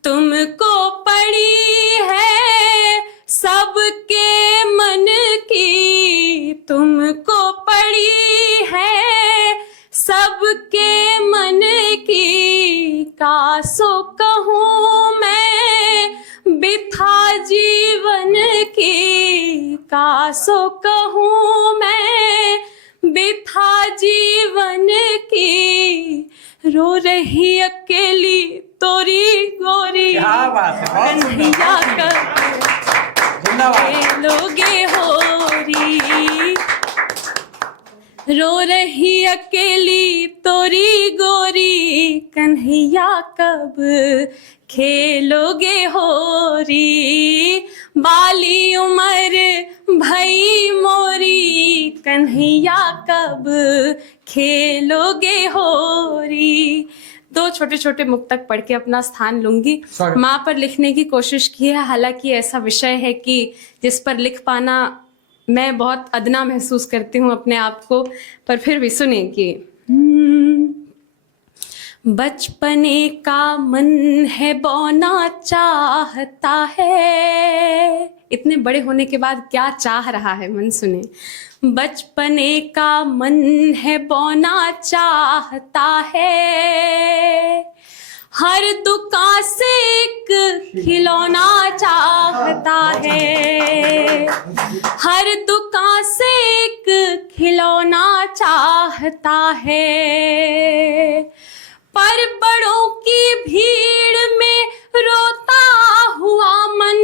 तुमको पड़ी है सबके मन की, तुमको पड़ी है सबके मन की, कासो कहूँ मैं बिथा जीवन की, कासो कहूँ मैं बिथा जीवन की, रो रही अकेली तोरी गोरी, क्या बात है, बहुत सुंदर, कन्हैया कब खेलोगे होरी, रो रही अकेली तोरी गोरी, कन्हैया कब खेलोगे होरी, बाली उम्र भई मोरी, कन्हैया कब खेलोगे होरी। दो छोटे छोटे मुक्तक पढ़ के अपना स्थान लूंगी। माँ पर लिखने की कोशिश की है, हालांकि ऐसा विषय है कि जिस पर लिख पाना मैं बहुत अदना महसूस करती हूँ अपने आप को, पर फिर भी सुने कि बचपने का मन है बौना चाहता है। इतने बड़े होने के बाद क्या चाह रहा है मन, सुने। बचपने का मन है बौना चाहता है, हर दुकान से एक खिलौना चाहता है, हर दुकान से एक खिलौना चाहता है, पर बड़ों की भीड़ में रोता हुआ मन,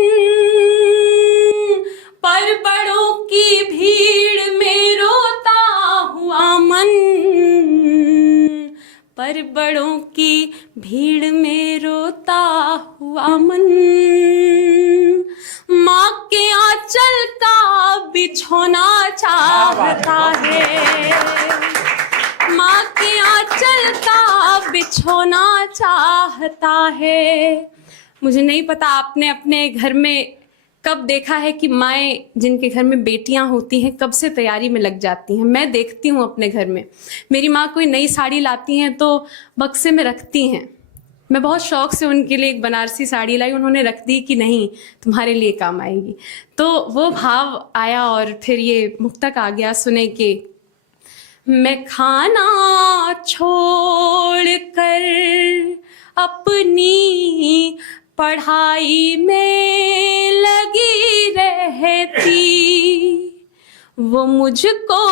पर बड़ों की भीड़ में रोता हुआ मन, पर बड़ों की भीड़ में रोता हुआ मन, माँ के आंचल का बिछोना चाहता है, माँ के आंचल का बिछोना चाहता है। मुझे नहीं पता आपने अपने घर में कब देखा है कि माएँ जिनके घर में बेटियां होती हैं कब से तैयारी में लग जाती हैं। मैं देखती हूँ अपने घर में, मेरी माँ कोई नई साड़ी लाती हैं तो बक्से में रखती हैं। मैं बहुत शौक से उनके लिए एक बनारसी साड़ी लाई, उन्होंने रख दी कि नहीं तुम्हारे लिए काम आएगी। तो वो भाव आया और फिर ये मुक्तक आ गया, सुने कि मैं खाना छोड़ कर अपनी पढ़ाई में लगी रहती, वो मुझको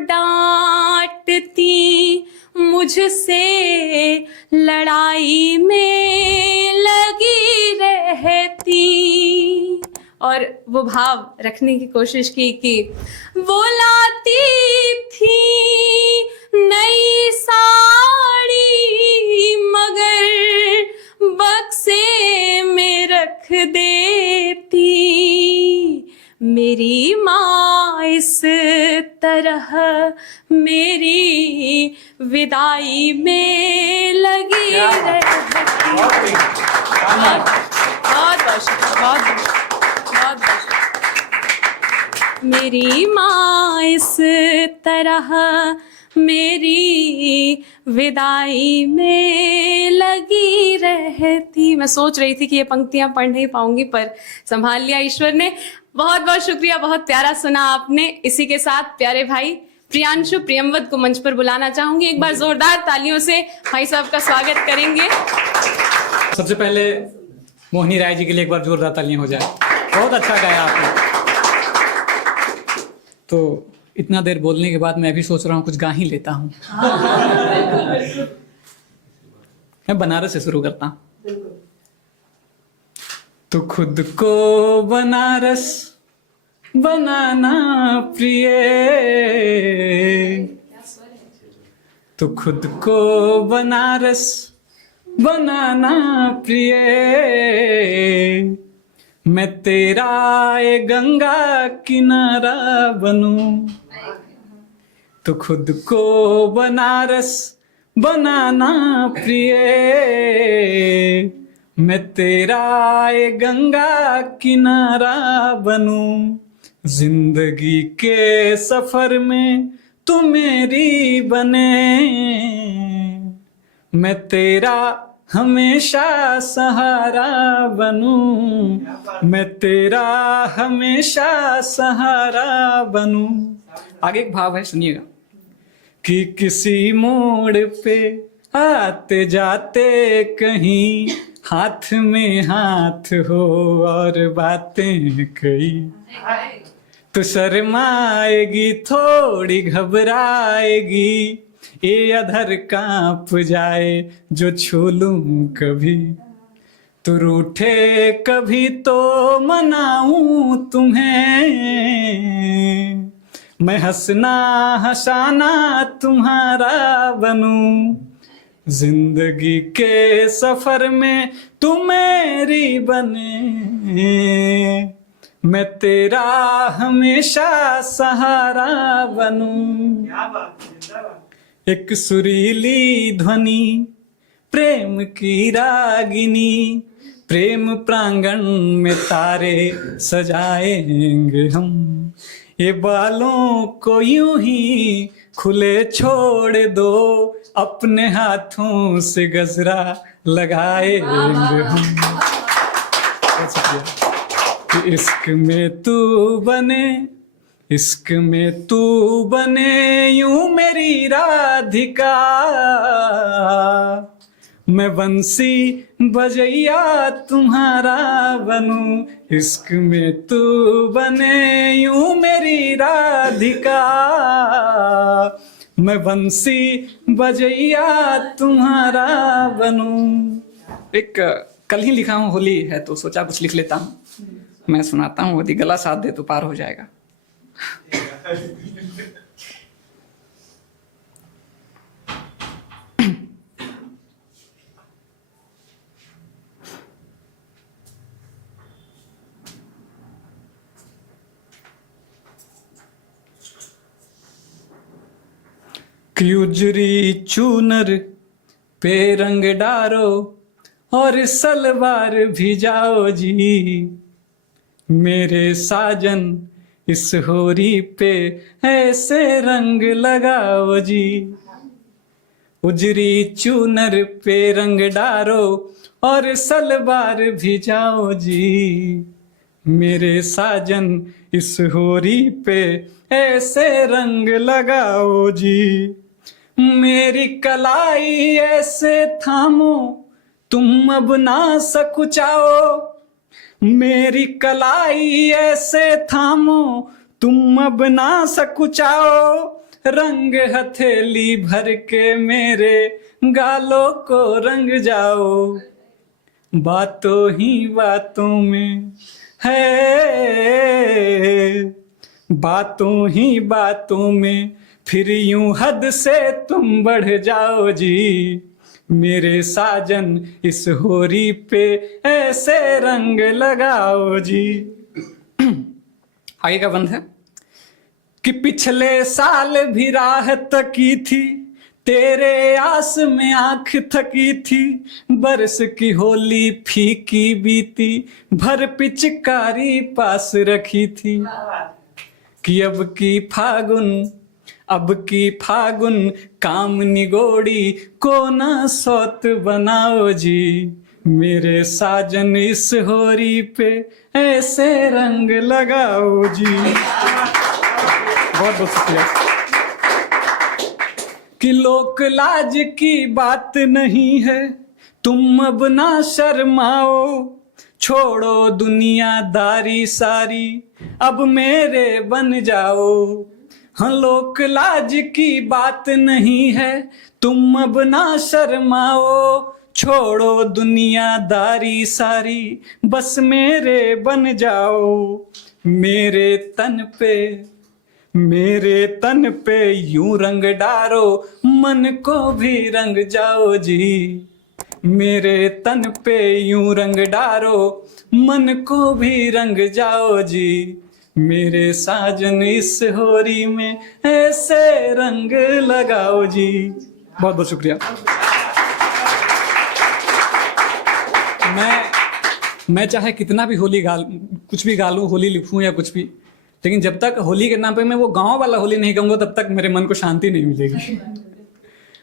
डांटती, मुझसे लड़ाई में लगी रहती। और वो भाव रखने की कोशिश की कि वो लाती थी नई साड़ी मगर बक्से में रख देती, मेरी माँ इस तरह मेरी विदाई में लगी रहती। बहुत बहुत शुक्रिया, बहुत मेरी माँ इस तरह मेरी विदाई में लगी रहती। मैं सोच रही थी कि ये पंक्तियां पढ़ नहीं पाऊंगी, पर संभाल लिया ईश्वर ने। बहुत बहुत शुक्रिया, बहुत प्यारा सुना आपने। इसी के साथ प्यारे भाई प्रियांशु प्रियमवत को मंच पर बुलाना चाहूंगी। एक बार जोरदार तालियों से भाई साहब का स्वागत करेंगे। सबसे पहले मोहिनी राय जी के लिए एक बार जोरदार तालियां हो जाए। बहुत अच्छा गाया आपने। तो इतना देर बोलने के बाद मैं भी सोच रहा हूँ कुछ गा ही लेता हूँ। मैं बनारस से शुरू करता हूँ। तो खुद को बनारस बनाना प्रिय, तो खुद को बनारस बनाना प्रिय, मैं तेरा ये गंगा किनारा बनूं, तो खुद को बनारस बनाना प्रिय। मैं तेरा ये गंगा किनारा बनूं, जिंदगी के सफर में तू मेरी बने। मैं तेरा हमेशा सहारा बनूं, मैं तेरा हमेशा सहारा बनूं। आगे एक भाव है, सुनिएगा। कि किसी मोड़ पे आते जाते कहीं, हाथ में हाथ हो और बातें कई, तो शर्माएगी थोड़ी घबराएगी, ये अधर कांप जाए जो छू लूं कभी, तो रूठे कभी तो मनाऊं तुम्हें। मैं हंसना हंसाना तुम्हारा बनूं, जिंदगी के सफर में तू मेरी बने। मैं तेरा हमेशा सहारा बनूं। एक सुरीली ध्वनि प्रेम की रागिनी, प्रेम प्रांगण में तारे सजाएंगे हम, ये बालों को यूं ही खुले छोड़ दो, अपने हाथों से गजरा लगाएंगे हम। कि इश्क में तू बने, इश्क में तू बने यूं मेरी राधिका, मैं बंसी बजैया तुम्हारा बनूं, इश्क में तू बने यूं मेरी राधिका, मैं बंसी बजैया तुम्हारा बनूं। एक कल ही लिखा हूँ, होली है तो सोचा कुछ लिख लेता हूँ, मैं सुनाता हूँ, यदि गला साथ दे तो पार हो जाएगा। कि उजरी चूनर पे रंग डारो और सलवार भी जाओ जी, मेरे साजन इस होरी पे ऐसे रंग लगाओ जी। उजरी चूनर पे रंग डारो और सलवार भी जाओ जी, मेरे साजन इस होरी पे ऐसे रंग लगाओ जी। मेरी कलाई ऐसे थामो तुम अब ना सकुचाओ, मेरी कलाई ऐसे थामो तुम अब ना सकुचाओ, रंग हथेली भर के मेरे गालों को रंग जाओ। बातों ही बातों में है, बातों ही बातों में फिर यूं हद से तुम बढ़ जाओ जी, मेरे साजन इस होरी पे ऐसे रंग लगाओ जी। आगे का बंद है कि पिछले साल भी राह तकी थी, तेरे आस में आंख थकी थी, बरस की होली फीकी बीती, भर पिचकारी पास रखी थी। कि अब की फागुन काम निगोड़ी को ना सौत बनाओ जी, मेरे साजन इस होरी पे ऐसे रंग लगाओ जी। बहुत बहुत शुक्रिया। कि लोक लाज की बात नहीं है तुम अब ना शर्माओ, छोड़ो दुनियादारी सारी अब मेरे बन जाओ। हाँ लोक लाज की बात नहीं है तुम अब ना शर्माओ, छोड़ो दुनियादारी सारी बस मेरे बन जाओ। मेरे तन पे यूं रंग डारो मन को भी रंग जाओ जी, मेरे तन पे यूं रंग डारो, मन को भी रंग जाओ जी। मेरे साजन इस होरी में ऐसे रंग लगाओ जी। बहुत बहुत शुक्रिया। मैं चाहे कितना भी होली कुछ भी गा लूं, होली लिखूं या कुछ भी, लेकिन जब तक होली के नाम पे मैं वो गांव वाला होली नहीं कहूंगा तब तक मेरे मन को शांति नहीं मिलेगी।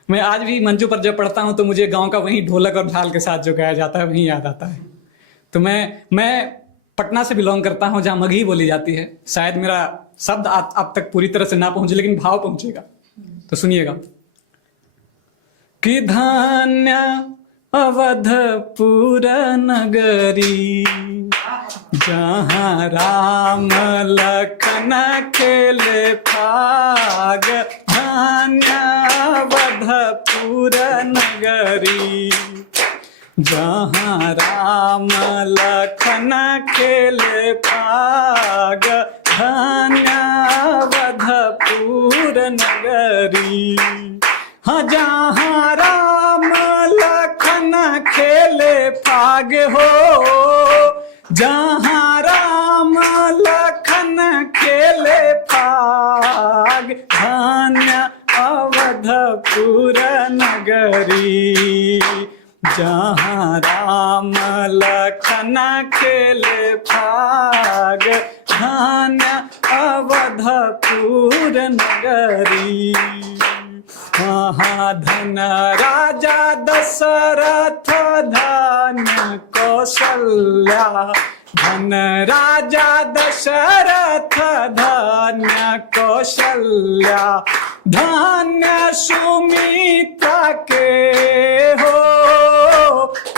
मैं आज भी मंचों पर जब पढ़ता हूं तो मुझे गांव का वही ढोलक और झाल के साथ जो गाया जाता है वही याद आता है। तो मैं पटना से बिलोंग करता हूं जहां मगही बोली जाती है। शायद मेरा शब्द आप तक पूरी तरह से ना पहुंचे लेकिन भाव पहुंचेगा, तो सुनिएगा। कि धान्य अवधपुर नगरी, जहाँ राम लखन खेले फाग। धान्य अवधपुर नगरी, जहाँ राम लखन खेले फाग। धान्य अवधपुर नगरी, हाँ जहाँ राम लखन खेले फाग हो। जहाँ राम लखन खेले फाग। धान्य अवधपुर नगरी, जहाँ राम लखन खेले फाग। धान्य अवधपुर नगरी, वहाँ धन राजा दशरथ धान्य कौशल्या। धन राजा दशरथ धान्य कौशल्या। धान्य सुमित्रा के हो,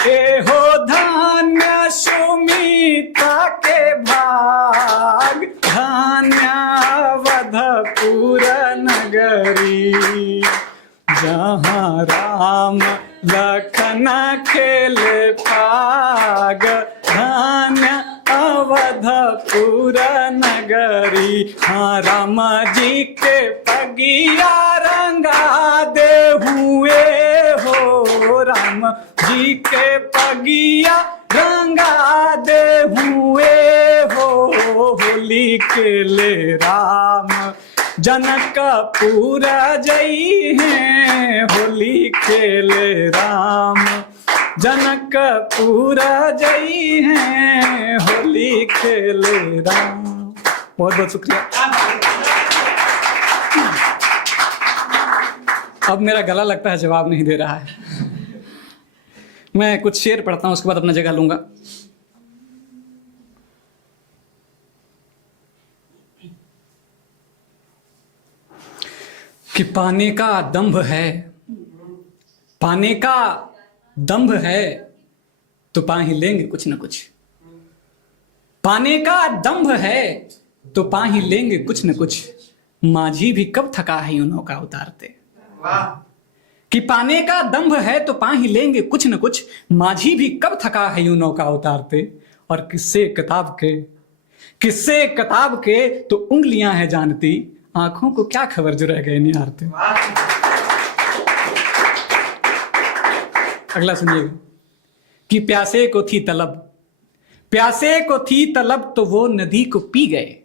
ए हो धान्य सुमित्रा के भाग। धान्य अवधपुर नगरी, जहाँ राम लखन खेले फाग। धान्य अवधपुर नगरी, हाँ राम जी के पगिया रंगा दे हुए हो। राम जी के पगिया रंगा दे हुए हो। होली के ले राम जनकपुर जई हैं। होली खेले राम जनकपुर जई हैं। होली खेले राम। बहुत बहुत शुक्रिया। अब मेरा गला लगता है जवाब नहीं दे रहा है। मैं कुछ शेर पढ़ता हूं उसके बाद अपना जगह लूंगा। कि पाने का दंभ है, पाने का दंभ है तो पा ही लेंगे कुछ न कुछ। पाने का दंभ है तो पा ही लेंगे कुछ न कुछ। माझी भी कब थका है यूं नौका उतारते। कि पाने का दंभ है तो पा ही लेंगे कुछ न कुछ। माझी भी कब थका है यूं नौका उतारते। और किस्से किताब के तो उंगलियां हैं जानती। आंखों को क्या खबर जो रह गए निहारते। अगला सुनिएगा। कि प्यासे को थी तलब तो वो नदी को पी गए।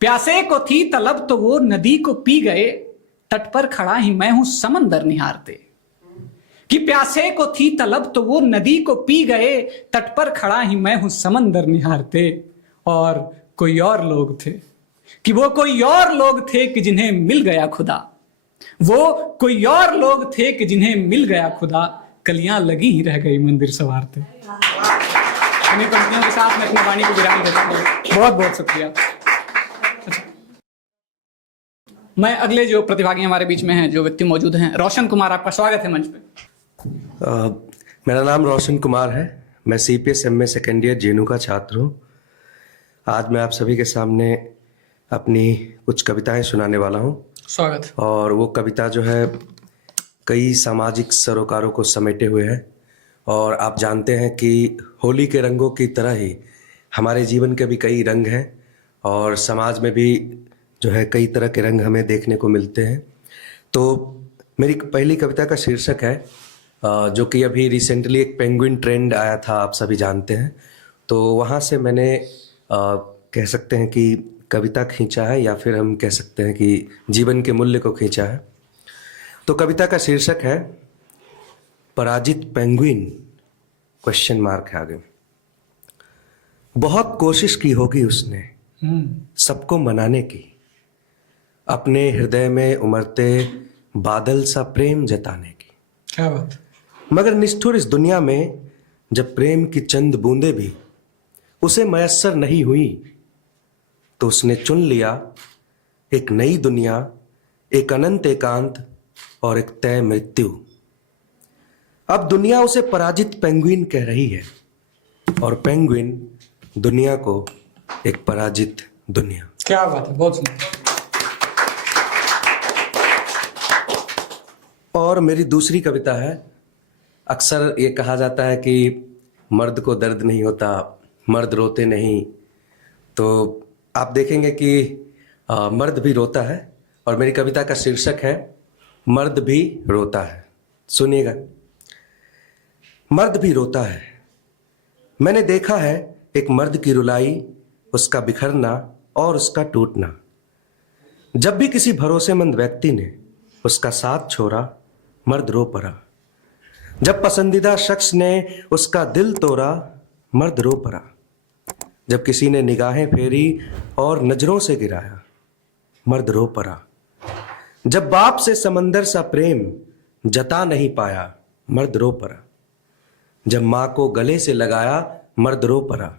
प्यासे को थी तलब तो वो नदी को पी गए। तट पर खड़ा ही मैं हूं समंदर निहारते। कि प्यासे को थी तलब तो वो नदी को पी गए। तट पर खड़ा ही मैं हूं समंदर निहारते। और कोई और लोग थे, कि वो कोई और लोग थे कि जिन्हें मिल गया खुदा। वो कोई और लोग थे कि जिन्हें मिल गया खुदा। कलियां लगी ही रह गई मंदिर संवारते। इन्हीं पंक्तियों के साथ मैं अपनी वाणी को विराम देता हूँ। बहुत बहुत शुक्रिया। मैं अगले जो प्रतिभागी हमारे बीच में हैं, जो व्यक्ति मौजूद हैं, रोशन कुमार, आपका स्वागत है मंच पे। मेरा नाम रोशन कुमार है। मैं CPS MA सेकेंड ईयर जेनू का छात्र हूँ। आज मैं आप सभी के सामने अपनी कुछ कविताएं सुनाने वाला हूँ। स्वागत। और वो कविता जो है कई सामाजिक सरोकारों को समेटे हुए है। और आप जानते हैं कि होली के रंगों की तरह ही हमारे जीवन के भी कई रंग हैं और समाज में भी जो है कई तरह के रंग हमें देखने को मिलते हैं। तो मेरी पहली कविता का शीर्षक है जो कि अभी रिसेंटली एक पेंगुइन ट्रेंड आया था, आप सभी जानते हैं। तो वहाँ से मैंने कह सकते हैं कि कविता खींचा है, या फिर हम कह सकते हैं कि जीवन के मूल्य को खींचा है। तो कविता का शीर्षक है पराजित पेंगुइन, क्वेश्चन मार्क है आगे। बहुत कोशिश की होगी उसने सबको मनाने की, अपने हृदय में उमड़ते बादल सा प्रेम जताने की। क्या बात। मगर निष्ठुर इस दुनिया में जब प्रेम की चंद बूंदें भी उसे मयस्सर नहीं हुई, तो उसने चुन लिया एक नई दुनिया, एक अनंत एकांत और एक तय मृत्यु। अब दुनिया उसे पराजित पेंगुइन कह रही है, और पेंगुइन दुनिया को एक पराजित दुनिया। क्या बात है, बहुत सुंदर। और मेरी दूसरी कविता है, अक्सर ये कहा जाता है कि मर्द को दर्द नहीं होता, मर्द रोते नहीं। तो आप देखेंगे कि मर्द भी रोता है, और मेरी कविता का शीर्षक है मर्द भी रोता है। सुनिएगा। मर्द भी रोता है, मैंने देखा है एक मर्द की रुलाई, उसका बिखरना और उसका टूटना। जब भी किसी भरोसेमंद व्यक्ति ने उसका साथ छोड़ा, मर्द रो पड़ा। जब पसंदीदा शख्स ने उसका दिल तोड़ा, मर्द रो पड़ा। जब किसी ने निगाहें फेरी और नजरों से गिराया, मर्द रो पड़ा। जब बाप से समंदर सा प्रेम जता नहीं पाया, मर्द रो पड़ा। जब मां को गले से लगाया, मर्द रो पड़ा।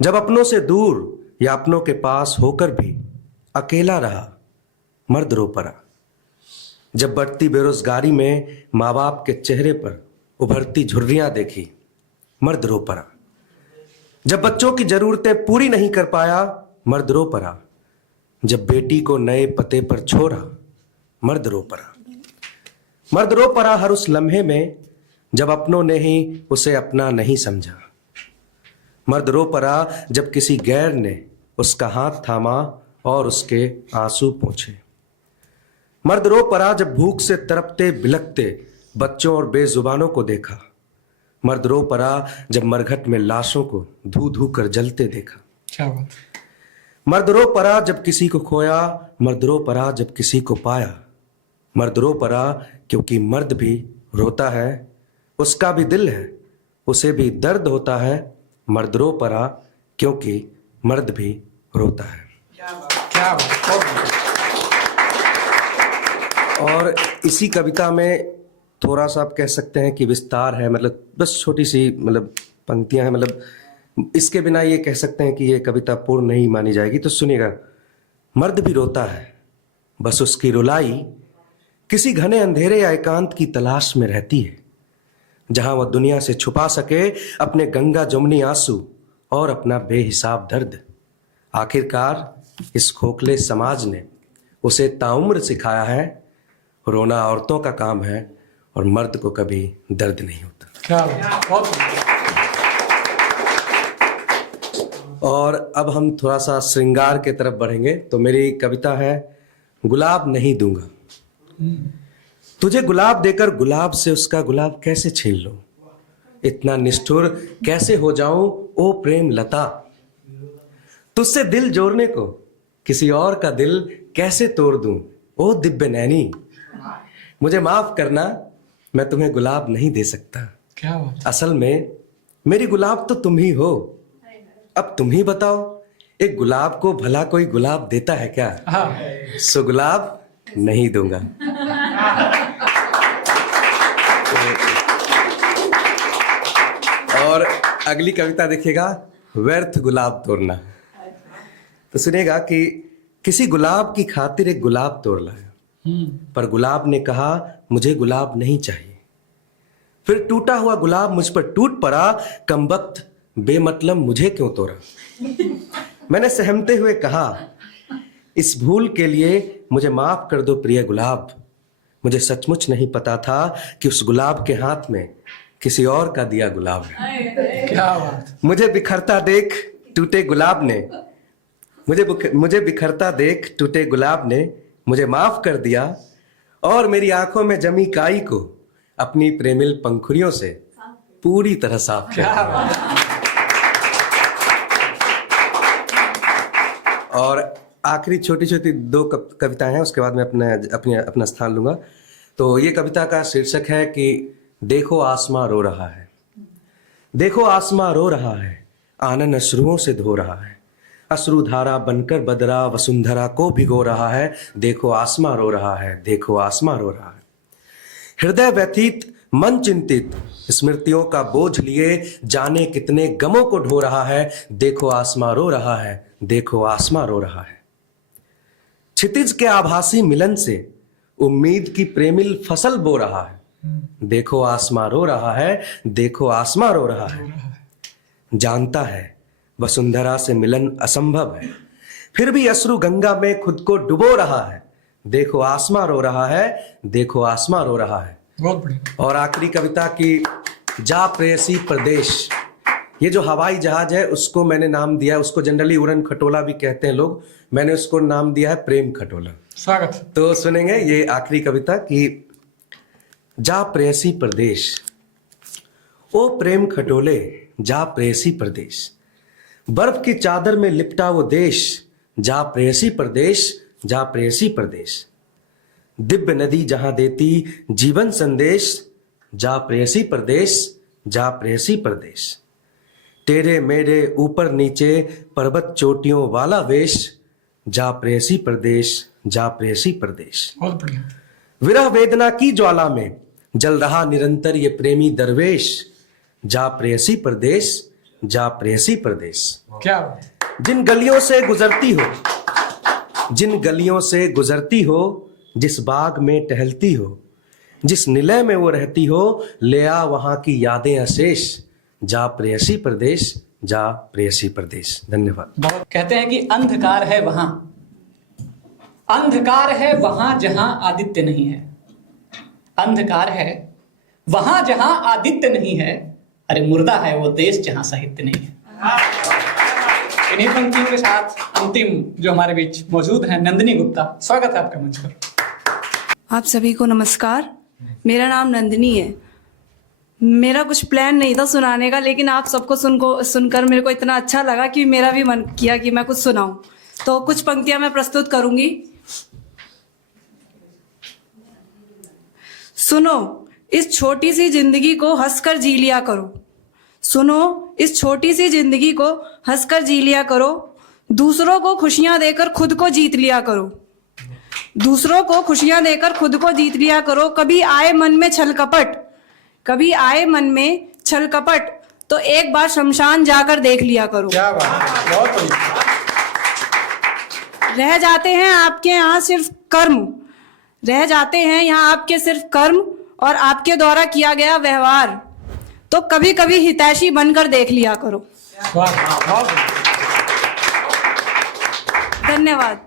जब अपनों से दूर या अपनों के पास होकर भी अकेला रहा, मर्द रो पड़ा। जब बढ़ती बेरोजगारी में माँ बाप के चेहरे पर उभरती झुर्रियां देखी, मर्द रो पड़ा। जब बच्चों की जरूरतें पूरी नहीं कर पाया, मर्द रो पड़ा। जब बेटी को नए पते पर छोड़ा, मर्द रो पड़ा। मर्द रो पड़ा हर उस लम्हे में जब अपनों ने ही उसे अपना नहीं समझा। मर्द रो पड़ा जब किसी गैर ने उसका हाथ थामा और उसके आंसू पोंछे। मर्द रो पड़ा जब भूख से तड़पते बिलखते बच्चों और बेजुबानों को देखा। मर्द रो पड़ा जब मरघट में लाशों को धू धू कर जलते देखा। क्या बात। मर्द रो पड़ा जब किसी को खोया, मर्द रो पड़ा जब किसी को पाया। मर्द रो पड़ा क्योंकि मर्द भी रोता है, उसका भी दिल है, उसे भी दर्द होता है। मर्द रो पड़ा क्योंकि मर्द भी रोता है। क्या बात। और इसी कविता में थोड़ा सा आप कह सकते हैं कि विस्तार है, मतलब बस छोटी सी मतलब पंक्तियां हैं, मतलब इसके बिना ये कह सकते हैं कि ये कविता पूर्ण नहीं मानी जाएगी। तो सुनिएगा। मर्द भी रोता है, बस उसकी रुलाई किसी घने अंधेरे या एकांत की तलाश में रहती है, जहां वह दुनिया से छुपा सके अपने गंगा जमुनी आंसू और अपना बेहिसाब दर्द। आखिरकार इस खोखले समाज ने उसे ताउम्र सिखाया है, रोना औरतों का काम है और मर्द को कभी दर्द नहीं होता। क्या बात, बहुत सुंदर। और अब हम थोड़ा सा श्रृंगार के तरफ बढ़ेंगे। तो मेरी कविता है गुलाब नहीं दूंगा। तुझे गुलाब देकर गुलाब से उसका गुलाब कैसे छीन लूं, इतना निष्ठुर कैसे हो जाऊं ओ प्रेम लता। तुझसे दिल जोड़ने को किसी और का दिल कैसे तोड़ दूं ओ दिव्य नैनी। मुझे माफ करना, मैं तुम्हें गुलाब नहीं दे सकता। क्या बात। असल में मेरी गुलाब तो तुम ही हो। अब तुम ही बताओ, एक गुलाब को भला कोई गुलाब देता है क्या? हाँ। सो गुलाब नहीं दूंगा। और अगली कविता देखिएगा, व्यर्थ गुलाब तोड़ना। तो सुनिएगा कि किसी गुलाब की खातिर एक गुलाब तोड़ लाया, पर गुलाब ने कहा मुझे गुलाब नहीं चाहिए। फिर टूटा हुआ गुलाब मुझ पर टूट पड़ा, कमबख्त बेमतलब मुझे क्यों तोड़ा। मैंने सहमते हुए कहा इस भूल के लिए मुझे माफ कर दो प्रिय गुलाब। मुझे सचमुच नहीं पता था कि उस गुलाब के हाथ में किसी और का दिया गुलाब है। क्या बात। मुझे बिखरता देख टूटे गुलाब ने मुझे बिखरता देख टूटे गुलाब ने मुझे माफ कर दिया, और मेरी आंखों में जमी काई को अपनी प्रेमिल पंखुड़ियों से पूरी तरह साफ क्या किया। बात है। और आखिरी छोटी छोटी दो कविताएं हैं, उसके बाद मैं अपना स्थान लूंगा। तो ये कविता का शीर्षक है कि देखो आसमां रो रहा है, देखो आसमां रो रहा है, आनन अश्रुओं से धो रहा है, अश्रुधारा बनकर बदरा वसुंधरा को भिगो रहा है, देखो आसमां रो रहा है, देखो आसमां रो रहा है। हृदय व्यथित मन चिंतित स्मृतियों का बोझ लिए जाने कितने गमों को ढो रहा है, देखो आसमां रो रहा है, देखो आसमां रो रहा है। क्षितिज के आभासी मिलन से उम्मीद की प्रेमिल फसल बो रहा है, देखो आसमां रो रहा है, देखो आसमां रो रहा है। जानता है वसुंधरा से मिलन असंभव है, फिर भी अश्रु गंगा में खुद को डुबो रहा है, देखो आसमां रो रहा है, देखो आसमां रो रहा है। बहुत बढ़िया। और आखिरी कविता की जा प्रेयसी प्रदेश, ये जो हवाई जहाज है उसको मैंने नाम दिया है, उसको जनरली उड़न खटोला भी कहते हैं लोग, मैंने उसको नाम दिया है प्रेम खटोला। स्वागत। तो सुनेंगे ये आखिरी कविता कि जा प्रेयसी प्रदेश, ओ प्रेम खटोले जा प्रेयसी प्रदेश, बर्फ की चादर में लिपटा वो देश, जा प्रेयसी प्रदेश, जा प्रेयसी प्रदेश। दिव्य नदी जहां देती जीवन संदेश, जा प्रेयसी प्रदेश, जा प्रेयसी प्रदेश। टेढ़े मेढ़े ऊपर नीचे पर्वत चोटियों वाला वेश, जा प्रेयसी प्रदेश, जा प्रेयसी प्रदेश। बहुत बढ़िया। विरह वेदना की ज्वाला में जल रहा निरंतर ये प्रेमी दरवेश, जा प्रेयसी प्रदेश, जा प्रेयसी प्रदेश। क्या बात है। जिन गलियों से गुजरती हो, जिन गलियों से गुजरती हो, जिस बाग में टहलती हो, जिस निलय में वो रहती हो, ले आ वहां की यादें अशेष, जा प्रेयसी प्रदेश, जा प्रेयसी प्रदेश। धन्यवाद। बहुत कहते हैं कि अंधकार है वहां, अंधकार है वहां जहां आदित्य नहीं है, अंधकार है वहां जहां आदित्य नहीं है, अरे मुर्दा है वो देश जहां साहित्य नहीं है। इन्हीं पंक्तियों के साथ अंतिम जो हमारे बीच मौजूद हैं नंदिनी गुप्ता, स्वागत है आपका मंच पर। आप सभी को नमस्कार। मेरा नाम नंदिनी है। मेरा कुछ प्लान नहीं था सुनाने का, लेकिन आप सबको सुनकर मेरे को इतना अच्छा लगा कि मेरा भी मन किया कि मैं कुछ सुनाऊं। तो कुछ पंक्तियां मैं प्रस्तुत करूंगी। सुनो इस छोटी सी जिंदगी को हंसकर जी लिया करो, सुनो इस छोटी सी जिंदगी को हंसकर जी लिया करो, दूसरों को खुशियां देकर खुद को जीत लिया करो, दूसरों को खुशियां देकर खुद को जीत लिया करो। कभी आए मन में छल कपट, कभी आए मन में छल कपट, तो एक बार शमशान जाकर देख लिया करो। क्या बात है, बहुत बढ़िया। रह जाते हैं आपके यहाँ सिर्फ कर्म, रह जाते हैं यहाँ आपके सिर्फ कर्म और आपके द्वारा किया गया व्यवहार, तो कभी कभी हितैषी बनकर देख लिया करो। बहुत बढ़िया। धन्यवाद।